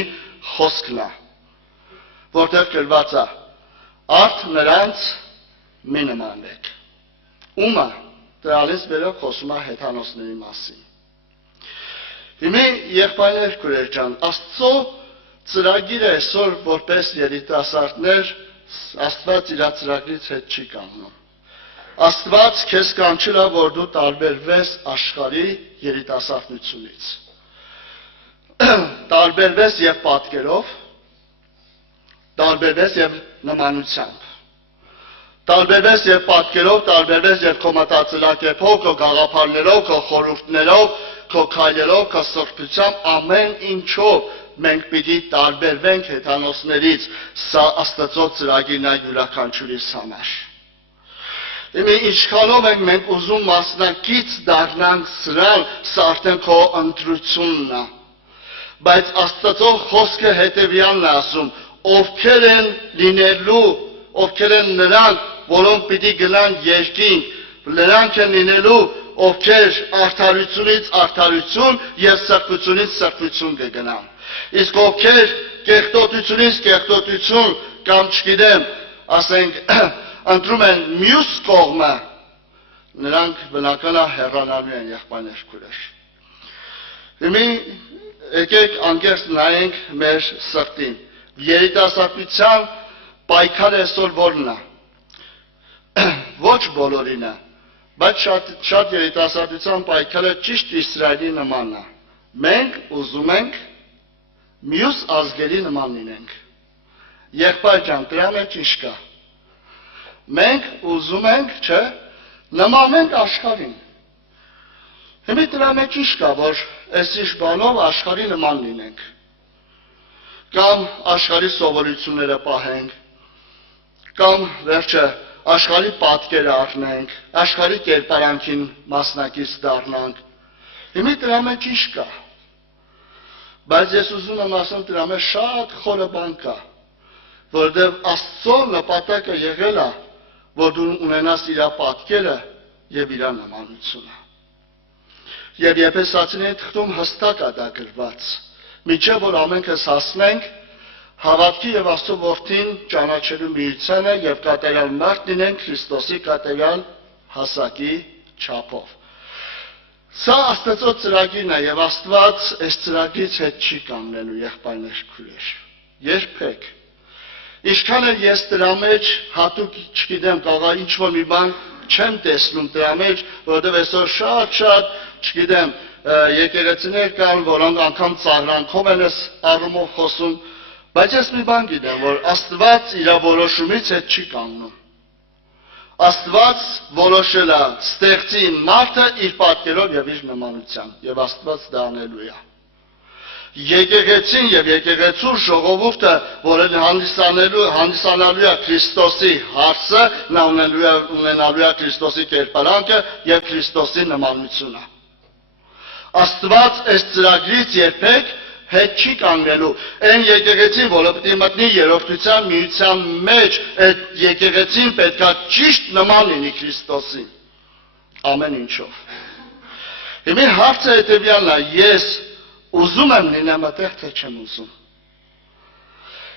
խոսքն է, որտեղ գրված է. Արդ նրանց մի նմանվեք։ Ումը դրանից վերով խոսում է հեթանոսների մասին։ Հիմա եղբայրներ քուրեր ջան, Աստծո ծրագիրը այսօր որպես երիտասարդներ Աստված իր ծրագրից հետ չի կանգնում։ Աստված քեզ կանչել է, որ դու տարբերվես աշխարհի երիտասարդությունից։ Տարբերվես եւ պատկերով, տարբերվես եւ նմանությամբ։ Տարբերվես եւ պատկերով, տարբերվես եւ քո մտածելակերպով, քո գաղափարներով, քո խորհուրդներով, քո քայլերով, քո սրբությամբ, ամեն ինչով մենք պիտի տարբերվենք հեթանոսներից, սա Աստծո ծրագիրն է յուրաքանչյուրիս համար։ Հիմա ինչքանով ենք մենք ուզում մասնակից դառնանք սրան, սա արդեն քո ընտրությունն է։ Բայց Աստծո խոսքը հետևյալն է ասում. ովքեր են լինելու, ովքեր են նրանք, որոնք պիտի գնան երկինք, նրանք են լինելու, ովքեր արդարությունից արդարություն եւ սրբությունից սրբություն կգնան։ Իսկ ովքեր կեղտոտությունից կեղտոտություն կամ չգիտեմ, ասենք, ընտրում են մյուս կողմը, նրանք բնական է հեռանալու են եղբայրներ քուրեր։ Հիմա եկեք անկեղծ նայենք մեր սրտին։ Երիտասարդության պայքարը այսօր որն է։ Ոչ բոլորին է, բայց շատ երիտասարդության պայքարը ճիշտ Իսրայելի նման է։ Մենք ուզում ենք մյուս ազգերի նման լինենք։ Եղբայր ջան, դրա մեջ ինչ կա։ Մենք ուզում ենք, չէ, նմանենք աշխարհին։ Հիմա դրա մեջ ինչ կա, որ այսիշ բանով աշխարհի նման լինենք։ Կամ աշխարհի սովորությունները պահենք, կամ վերջը աշխարհի պատկերը առնենք, աշխարհի կերպարանքին մասնակից դառնանք։ Հիմա դրա մեջ ինչ կա։ Բայց ես ուզում եմ ասեմ, դրա մեջ շատ խորը բան կա, որովհետև Աստծո նպատակը եղել է, որ դու ունենաս իր պատկերը եւ իր նմանությունը։ Եվ Եփեսացիների թղթում հստակ է դա գրված։ Միջև որ ամենքս հասնենք հավատքի եւ Աստծո որդին ճանաչելու միությանը եւ կատարյալ մարդ լինենք Քրիստոսի կատարյալ հասակի չափով։ Սա Աստծո ծրագիրն է եւ Աստված այս ծրագրից հետ չի կանգնելու, եղբայրներ քույրեր։ Երբեք։ Ինչքան էլ ես դրա մեջ հատուկ չգիտեմ, կարող ինչ որ մի բան չեմ տեսնում դրա մեջ, որովհետեւ այսօր շատ, չգիտեմ, եկեղեցիներ կան, որոնք անգամ ծաղրանքով են այս առումով խոսում, բայց ես մի բան գիտեմ, որ Աստված իր որոշումից հետ չի կանգնում։ Աստված որոշել է ստեղծին մարդը իր պատկերով եւ իր նմանությամբ, եւ Աստված դա անելու է։ Եկեղեցին եւ եկեղեցու ժողովուրդը, որը հանդիսանալու է Քրիստոսի հարցը, նա ունենալու է Քրիստոսի կերպարանքը եւ Քրիստոսի նմանությունը։ Աստված այս ծրագրից երբեք հետ չի կանգնելու։ Այն եկեղեցին, որը պետք է մտնի երրորդության միության մեջ, այդ եկեղեցին պետք է ճիշտ նման լինի Քրիստոսին։ Ամեն ինչով։ Հիմա հարցը հետևյալն է, ես ուզում եմ լինեմ այդտեղ, թե չեմ ուզում։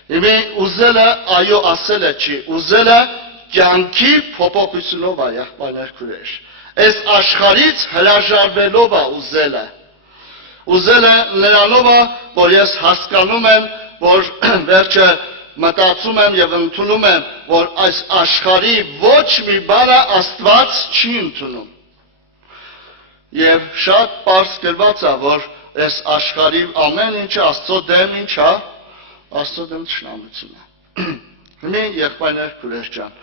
Հիմա ուզելը այո ասելը չի, ուզելը կյանքի փոփոխությունով է, եղբայրներ քույրեր։ Այս աշխարհից հրաժարվելով է ուզելը։ Ուզելը նրանով է, որ ես հասկանում եմ, որ վերջը մտածում եմ եւ ընդունում եմ, որ այս աշխարհի ոչ մի բանը Աստված չի ընդունում։ Եվ շատ պարզ գրված է, որ այս աշխարհի ամեն ինչը Աստծո դեմ ինչ է, Աստծո դեմ թշնամություն է։ Հիմա եղբայրներ քույրեր ջան,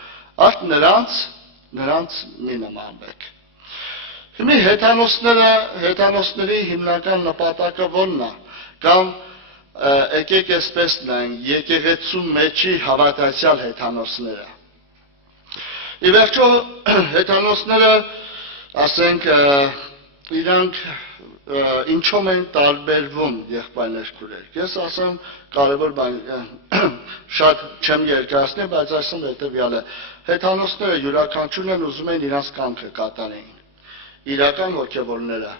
արդ նրանց մի նմանվեք։ Հիմա հեթանոսների հիմնական նպատակը ո՞րն է, կամ եկեք այսպես նայենք, եկեղեցու մեջի հավատացյալ հեթանոսները։ Ի վերջո հեթանոսները, ասենք, իրանք ինչով են տարբերվում, եղբայրներ քույրեր։ Ես ասեմ կարևոր բան, շատ չեմ երկարացնի, բայց ասեմ հետևյալը։ Հեթանոսները յուրաքանչյուրն ուզում են իրենց կամքը կատարեին։ Իրական հոգևորները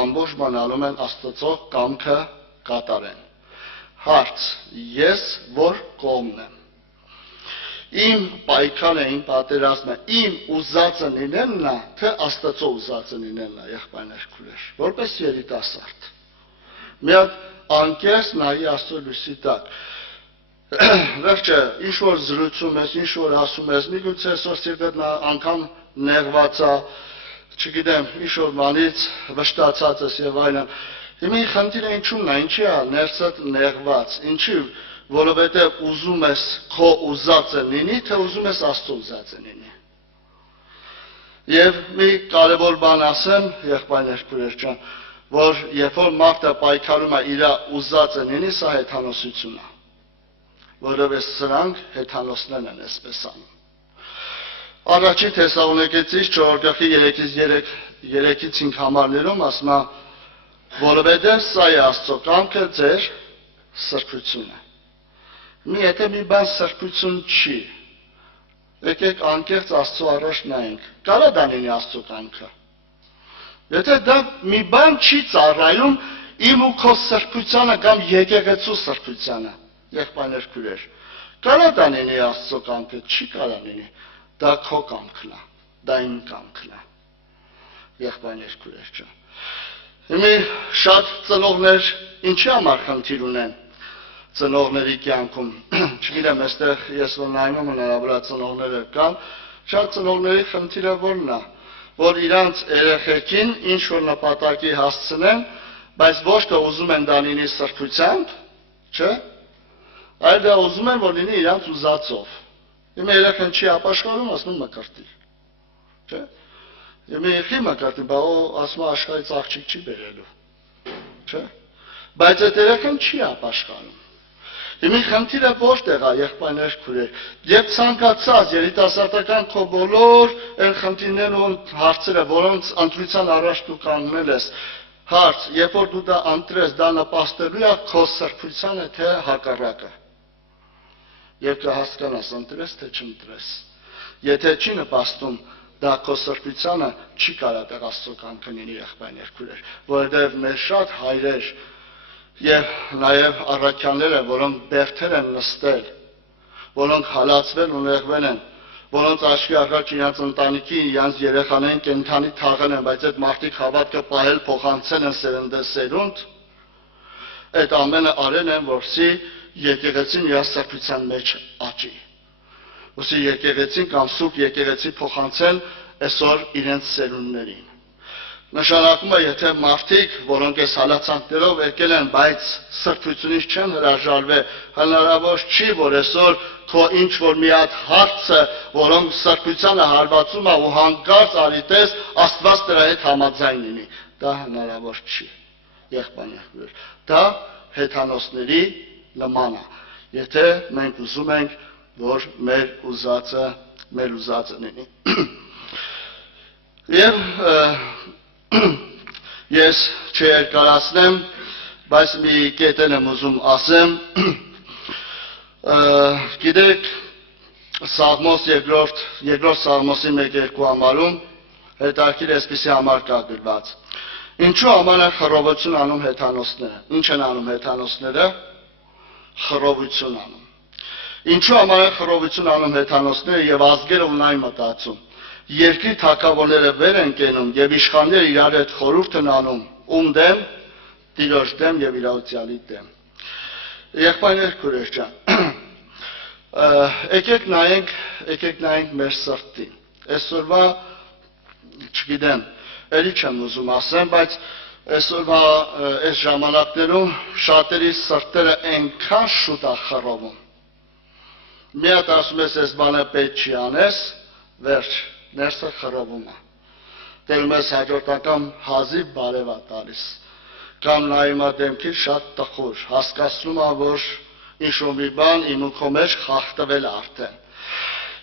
ամբողջ բանալում են Աստծո կամքը կատարեն։ Հարց. ես որ կողմն եմ։ Իմ պայքարը, իմ պատերազմը, իմ ուզածը լինելն է, թե Աստծո ուզածը լինելն է, եղբայրներ քույրեր, որպես երիտասարդ։ Մի հատ անկեղծ նայի Աստծո լույսի տակ։ Վերջը, ինչ որ զրուցում ես, ինչ որ ասում ես, միգուցե այսօր սիրտդ անգամ նեղված է, չգիտեմ, ինչ որ բանից վշտացած ես եւ այլն։ Հիմա խնդիրը ինչու՞մն է, ինչի է ներսդ նեղված, ինչի, որովհետեւ ուզում ես քո ուզածը լինի, թե ուզում ես Աստծո ուզածը լինի։ Եվ մի կարևոր բան ասեմ, եղբայրներ քույրեր ջան, որ երբ որ մարդը պայքարում է իր ուզածը լինի, սա հեթանոսություն է։ Որովհետեւ սրանք հեթանոսներն են այսպես անում։ Առաջին Թեսաղոնիկեցիս 4:3-ից 5 համարներում ասում է, որովհետև սա է Աստծո կամքը ձեր սրբությունը։ Եթե մի բան սրբություն չի, եկեք անկեղծ Աստծո առաջ նայենք, կարա դա լինի Աստծո կամքը։ Եթե դա մի բան չի ծառայում իմ ու քո սրբությանը կամ եկեղեցու սրբությանը, եղբայրներ քույրեր, կարա դա լինի Աստծո կամքը, չի կարա լինի։ Դա քո կամքն է, դա իմ կամքն է, եղբայրներ քույրեր ջան։ Հիմա շատ ծնողներ ինչի համար խնդիր ունեն ծնողների կյանքում։ Չգիտեմ, այստեղ ես որ նայում եմ հնարավոր է ծնողները կան, շատ ծնողների խնդիրը որն է, որ իրանց երեխեքին ինչ որ նպատակի հասցնեն, բայց ոչ թե ուզում են դա լինի սրբությամբ, չէ՞, այլ դա ուզում են, որ լինի իրանց ուզածով։ Իմ երեխան չի ապաշխարում, ասում մկրտի, չէ՞։ Իմ երեխի մկրտի, բա ասում աշխարհից աղջիկ չի բերելու, չէ՞։ Բայց այդ երեխան չի ապաշխարում։ Հիմա խնդիրը որտեղ է, եղբայրներ, քույրեր, եւ ցանկացած երիտասարդական քո բոլոր այն խնդիրներն ու հարցերը, որոնց ընտրության առաջ դու կանգնել ես, հարց, երբ որ դու դա ընտրես, դա նպաստելու է քո սրբությանը, թե հակառակը։ Եվ կհասկանաս ընտրես, թե չընտրես։ Եթե չի նպաստում դա քո սրբությանը, չի կարա տեղ Աստծո կամքը լինի, եղբայրներ, քույրեր, որովհետեւ մեր շատ հայրեր եւ նաեւ առաքյանները, որոնք բերդեր են նստել, որոնք հալածվել ու նեղվել են, որոնց աչքի առաջ իրենց ընտանիքի, իրենց երեխաներին կենթանի թաղել են, բայց այդ մարդիկ հավատքը պահել փոխանցել են սերնդեսերունդ, այդ ամենը արել են, որսի եկեղեցին իր սրբության մեջ աճի։ Որսի եկեղեցին կամ սուրբ եկեղեցի փոխանցել այսօր իրենց սերունդներին։ Նշանակում է, եթե մարդիկ, որոնք այս հալածանքներով եկել են, բայց սրբությունից չեն հրաժարվել, հնարավոր չի, որ այսօր քո ինչ որ մի հատ հարցը, որոնք սրբությանը հարվածում է ու հանկարծ արիտես Աստված դրա հետ համաձայն լինի։ Դա հնարավոր չի, եղբայրներ։ Դա հեթանոսների նման է, եթե մենք ուզում ենք, որ մեր ուզածը լինի։ Եվ ես չերկարացնեմ, բայց մի կետել եմ ուզում ասեմ, գիտեք, Սաղմոս երկրորդ Սաղմոսի 1-2 համարում հետաքրքիր այսպիսի համար կա գրված. Ինչու համար են խռովություն անում հեթանոսները։ Ինչ են անում հեթանոսները։ Խռովություն անում։ Ինչու համար են խռովություն անում հեթանոսները եւ ազգերը ունայն մտածում։ Երկրի թագավորները վեր են կենում եւ իշխանները իրար հետ խորհուրդ են անում, ում դեմ, Տիրոջ դեմ եւ իրավացիալի դեմ։ Եղբայրներ, քույրեր ջան, եկեք նայենք մեր սրտին։ Այսօրվա, չգիտեմ, էլի չեմ ուզում ասեմ, բայց այսօրվա այս ժամանակներում շատերի սրտերը այնքան շուտ է խռովում։ Մի հատ ասում ես, այս բանը պետք չի անես, վերջ, ներսը խռովում է։ Տերում ես հաջորդական հազիվ բարև է տալիս։ Կամ նայում է դեմքի շատ տխուր, հասկացնում է, որ ինչ-որ մի բան իմ ու քո մեջ խախտվել է արդեն։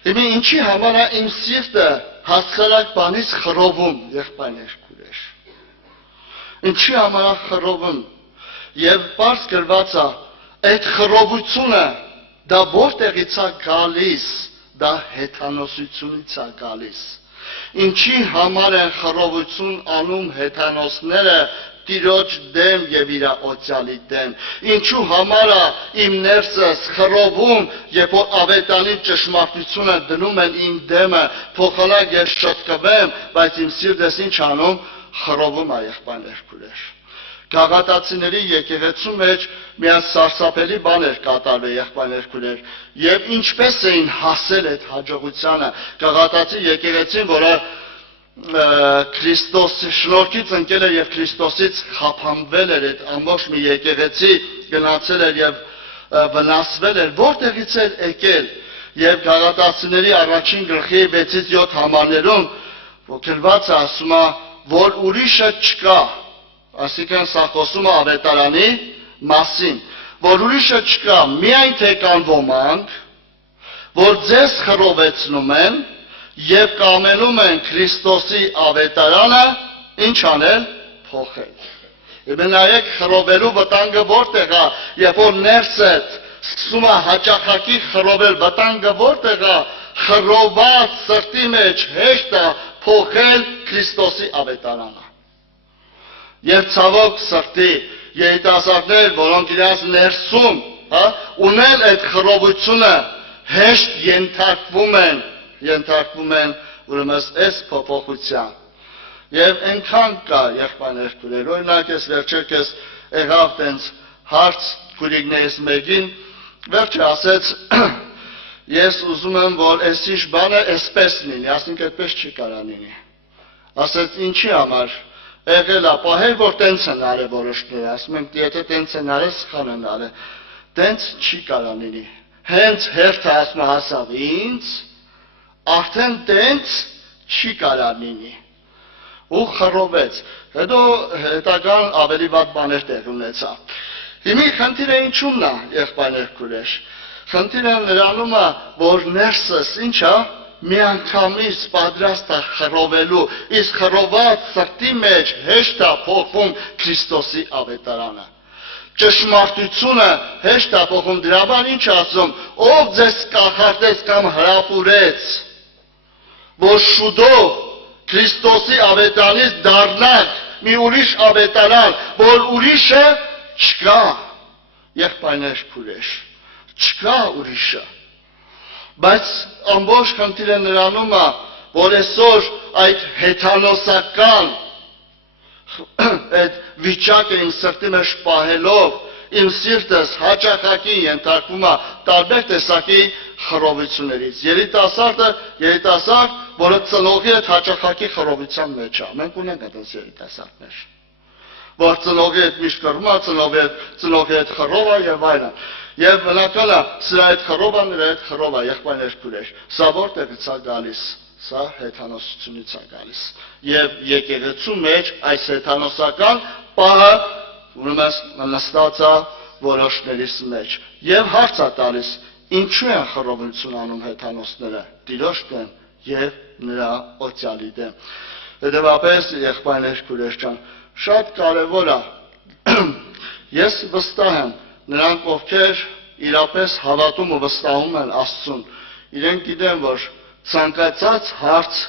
Հիմա ինչի համար է իմ սիրտը հասարակ բանից խռովում, եղբայրներ, քույրեր։ Ինչի համար է խռովում։ Եվ պարզ գրված է, այդ խռովությունը դա որտեղից է գալիս, դա հեթանոսությունից է գալիս։ Ինչի համար են խռովություն անում հեթանոսները Տիրոջ դեմ եւ իր օծյալի դեմ։ Ինչու համար է իմ ներսս խռովում, երբ որ ավետանի ճշմարտությունը դնում են իմ դեմը, փոխանակ ես շտկվեմ, բայց իմ սիրտս ինչ անում, խռովում է, եղբայրներ, քույրեր։ Գաղատացիների եկեղեցու մեջ միած սարսափելի բաներ կատարվել, եղբայրներ, քույրեր, եւ ինչպես էին հասել այդ հաջողությանը։ Գաղատացի եկեղեցին, որը Քրիստոսի շնորհքից ընկել է եւ Քրիստոսից խափանվել էր, այդ ամբողջ մի եկեղեցի գնացել էր եւ վնասվել էր, որտեղից էր եկել։ Եվ Գաղատացիների առաջին գլխի 6-ից 7 համարներում ոգելված է ասում է, որ ուրիշը չկա, այսինքն սա խոսում է ավետարանի մասին, որ ուրիշը չկա, միայն թե կան ոմանք, որ ձեզ խռովեցնում են եւ կամենում են Քրիստոսի ավետարանը ինչ անել, փոխել։ Եվ նայեք խռովելու վտանգը որտեղ է, երբ որ ներսդ սկսում է հաճախակի խռովել, վտանգը որտեղ է, խռոված սրտի մեջ հեշտ է փոխել Քրիստոսի ավետարանը։ Եվ ցավոք սրտի երիտասարդներ, որոնք իրենց ներսում, ունեն այդ խռովությունը, հեշտ ենթարկվում են ուրեմն այս փոփոխության։ Եվ այնքան կա, եղբայրներ, քույրեր, օրինակ ես վերջերս եղավ տենց հարց քուրիկներից մեկին, վերջը ասեց, ես ուզում եմ, որ այս ինչ բանը այսպես լինի, ասենք այդպես չի կարա լինի։ Ասեց ինչի համար, եղել է պահել, որ տենց են արել որոշները, ասում ենք, եթե տենց են արել, սխալ են արել, տենց չի կարա լինի։ Հենց հերթը ասում հասավ ինձ, արդեն տենց չի կարա լինի։ Ու խռովեց, հետո հետագան ավելի վատ բաներ տեղ ունեցավ։ Հիմի խնդիրը ինչումն է, եղբայրներ քուրեր։ Խնդիրը նրանում է, որ ներսս ինչա, միանգամից պատրաստ է խռովելու, իսկ խռոված սրտի մեջ հեշտ է փոխվում Քրիստոսի ավետարանը։ Ճշմարտությունը հեշտ է փոխում, դրա բան ինչ ասում, ով ձեզ կախարդեց կամ հրապուրեց, որ շուտով Քրիստոսի ավետարանից դառնաք մի ուրիշ ավետարան, որ ուրիշը չկա, եղբայրներ քուրեր, չկա ուրիշը, բայց ամբողջ խնդիրը նրանում է, որ այսօր այդ հեթանոսական այդ վիճակը իմ սրտի մեջ պահելով, իմ սիրտս հաճախակի ենթարկվում է տարբեր տեսակի խռովություններից։ Երիտասարդ, որը ծնողի հետ հաճախակի խռովության մեջ է։ Մենք ունենք այդպես երիտասարդներ, որ ծնողի հետ միշտ կռվում է, ծնողի հետ խռով է եւ այլն։ Եվ բնական է, սրա հետ խռով է, նրա հետ խռով է, եղբայրներ քուրեր։ Սա որտեղից է գալիս։ Սա հեթանոսությունից է գալիս։ Եվ եկեղեցու մեջ այս հեթանոսական պահը ուրեմն նստած է որոշներից մեջ։ Եվ հարց է տալիս, ինչու են խռովություն անում հեթանոսները Տիրոջ դեմ եւ նրա օծյալի դեմ։ Հետևաբար եղբայրներ քուրեր ջան, շատ կարևոր է։ Ես վստահ եմ, նրանք ովքեր իրապես հավատում ու վստահում են Աստծուն, իրենք գիտեն, որ ցանկացած հարց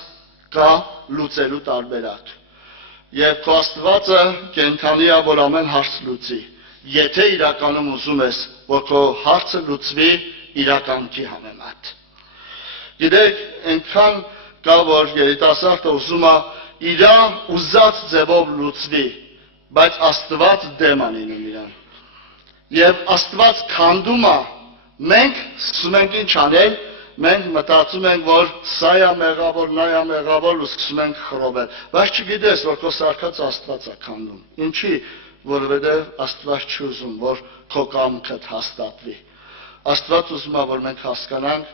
կա լուծելու տարբերակ։ Եվ քո Աստվածը կենդանի է, որ ամեն հարց լուծի։ Եթե իրականում ուզում ես, որ քո հարցը լուծվի իրականքի համեմատ։ Գիտեք, այնքան կա, որ երիտասարդը ուզում է իր ուզած ձևով լուծվի, բայց Աստված դեմ է լինում իրան։ Եվ Աստված քանդում է, մենք սկսում ենք ինչ անել, մենք մտածում ենք, որ սա է մեղավոր, նա է մեղավոր ու սկսում ենք խռովել։ Բայց չգիտես, որ քո սարքած Աստված է քանդում։ Ինչի, որովհետև Աստված չի ուզում, որ քո կամքդ հաստատվի։ Աստված ուզում է, որ մենք հասկանանք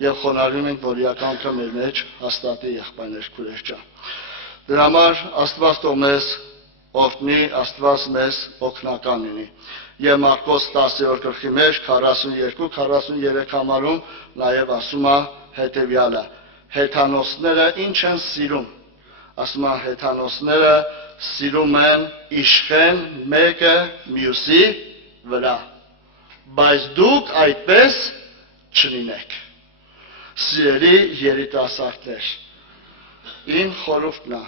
եւ խոնարհում ենք, որ իր կամքը մեր մեջ հաստատի, եղբայրներ քուրեր ջան։ Դրա համար Աստված թող մեզ օգնի, Աստված մեզ օգնական լինի։ Եվ Մարկոս 10-րդ գլխի մեջ 42-43 համարում նաև ասում է հետևյալը. հեթանոսները ինչ են սիրում։ Ասում է հեթանոսները սիրում են իշխեն մեկը մյուսի վրա։ Բայց դուք այդպես չլինեք։ Սիրելի երիտասարդներ, իմ խորհուրդն է,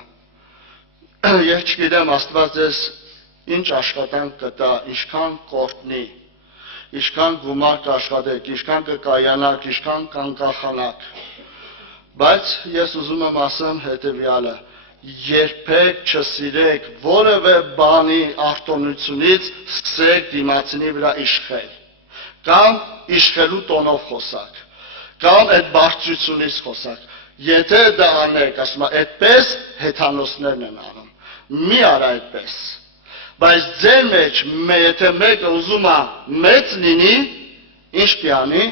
ես չգիտեմ Աստված ձեզ ինչ աշխատանք կտա, ինչքան կորտնի, ինչքան գումար կաշխատեք, ինչքան կկայանաք, ինչքան կանկախանաք, բայց ես ուզում եմ ասեմ հետևյալը. երբեք չսիրեք որևէ բանի արտոնությունից սկսեք դիմացինի վրա իշխել, կամ իշխելու տոնով խոսակ, կամ այդ բարձրությունից խոսակ։ Եթե դա անեք, ասում եմ, այդպես հեթանոսներն են անում։ Մի արա այդպես։ Բայց ձեր մեջ, եթե մեկը ուզում է մեծ լինի, ինչ պյանի,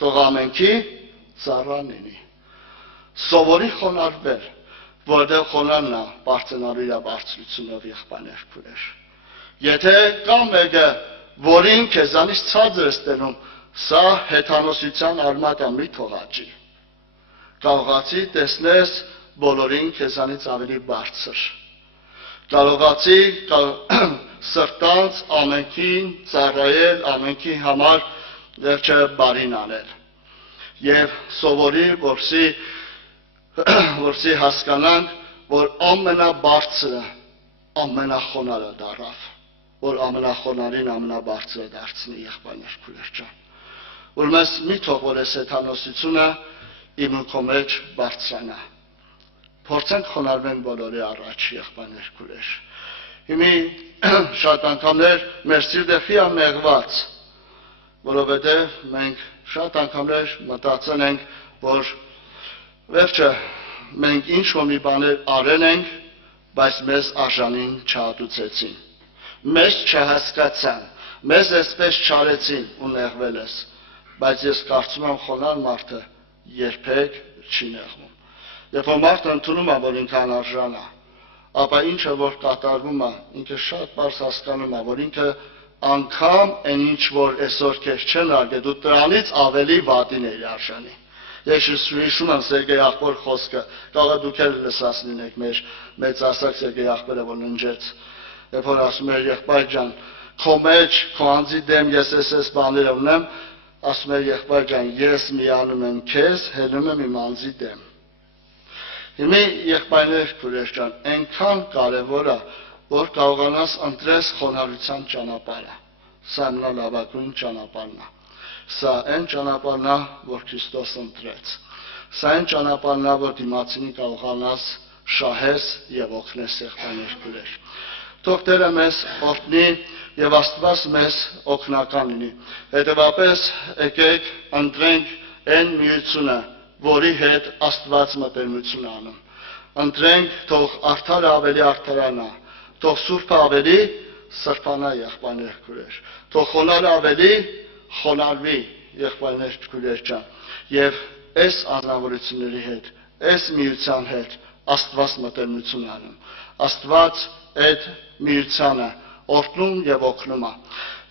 թող ամենքի ծառան լինի։ Սովորի խոնարհվել, որտեղ խոնարհն է բարձրանալու իր բարձրությունով, եղբայրներ քուրեր։ Եթե կա մեկը, որին քեզանից ցածր ես տենում, սա հեթանոսության արմատ է, մի թող աճի։ Կարողացի տեսնես բոլորին քեզանից ավելի բարձր։ Կարողացի սրտանց ամենքին ծառայել, ամենքի համար վերջը բարին անել։ Եվ սովորի, որսի հասկանանք, որ ամենաբարձրը ամենախոնարհը դառավ, որ ամենախոնարհին ամենաբարձրը դարձնի, եղբայրներ քուրեր ջան։ Ուրեմն մի թող որ այս հեթանոսությունը իմ ու քո մեջ բարձրանա։ Փորձենք խոնարհվենք բոլորի առաջ, եղբայրներ քուրեր։ Հիմա շատ անգամներ մեր սիրտը խիամեղված, որովհետև մենք շատ անգամներ մտածել ենք, որ վերջը մենք ինչ-որ մի բաներ արել ենք, բայց մեզ արժանին չհատուցեցին, մեզ չհասկացան, մեզ այսպես չարեցին ու նեղվել ես, բայց ես կարծում եմ խոնարհ մարդը երբեք չի նեղվում։ Երբ որ մարդը ընդունում է, որ ինքն անարժան է, ապա ինչը որ կատարվում է, ինքը շատ բարձ հասկանում է, որ ինքը անգամ այն ինչ որ այսօր քեզ չեն արգել, դու դրանից ավելի վատին ես արժանի։ Ես հիշում եմ Սերգեյ աղբոր խոսքը, կարող է դուք էլ լսած լինեք մեր մեծասակ Սերգեյ աղբերը, որ ննջեց, երբ որ ասում էր եղբայր ջան, քո մեջ, քո անձի դեմ ես այս բաները ունեմ, ասում էր եղբայր ջան, ես միանում եմ քեզ, հելնում եմ իմ անձի դեմ։ Հիմա եղբայրներ քուրեր ջան, այնքան կարևոր է, որ կարողանաս ընտրես խոնարհության ճանապարհը։ Սա նրա լավագույն ճանապարհն է։ Սա այն ճանապարհն է, որ Քրիստոս ընտրեց։ Սա այն ճանապարհն է, որ դիմացինի կարողանաս շահես եւ օգնես եղբայրներ քուրեր։ Թող Տերը մեզ օրհնի եւ Աստված մեզ օգնական լինի։ Հետևաբար եկեք ընտրենք այն միությունը, որի հետ Աստված մտերմություն անում։ Ընտրենք, թող արդարը ավելի արդարանա, թող սուրբը ավելի սրբանա եղբայրներ քուրեր, թող խոնարհը ավելի խոնարհվի եղբայրներ քուրեր ջան, եւ այս անznավորությունների հետ, այս միության հետ Աստված մտերմություն անում։ Աստված այդ միությանը օրհնում եւ օգնում է։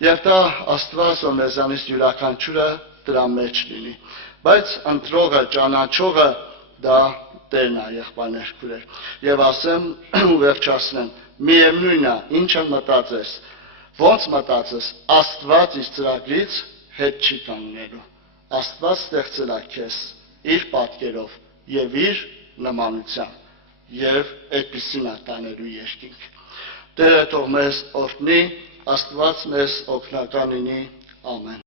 Եվ դա Աստված ո մեզանից յուրաքանչյուրը դրա մեջ լինի։ Բայց ընտրողը, ճանաչողը դա Տերն է եղբայրներ քուրեր։ Եվ ասեմ ու վերջացնեմ, միևնույն է, ինչ մտածես, ոնց մտածես, Աստված իր ծրագրից հետ չի կանգնելու։ Աստված ստեղծել է քեզ իր պատկերով եւ իր նմանությամբ, եւ այդպիսին է տանելու երկինք։ Տերը թող մեզ օրհնի, Աստված մեզ օգնական լինի, ամեն։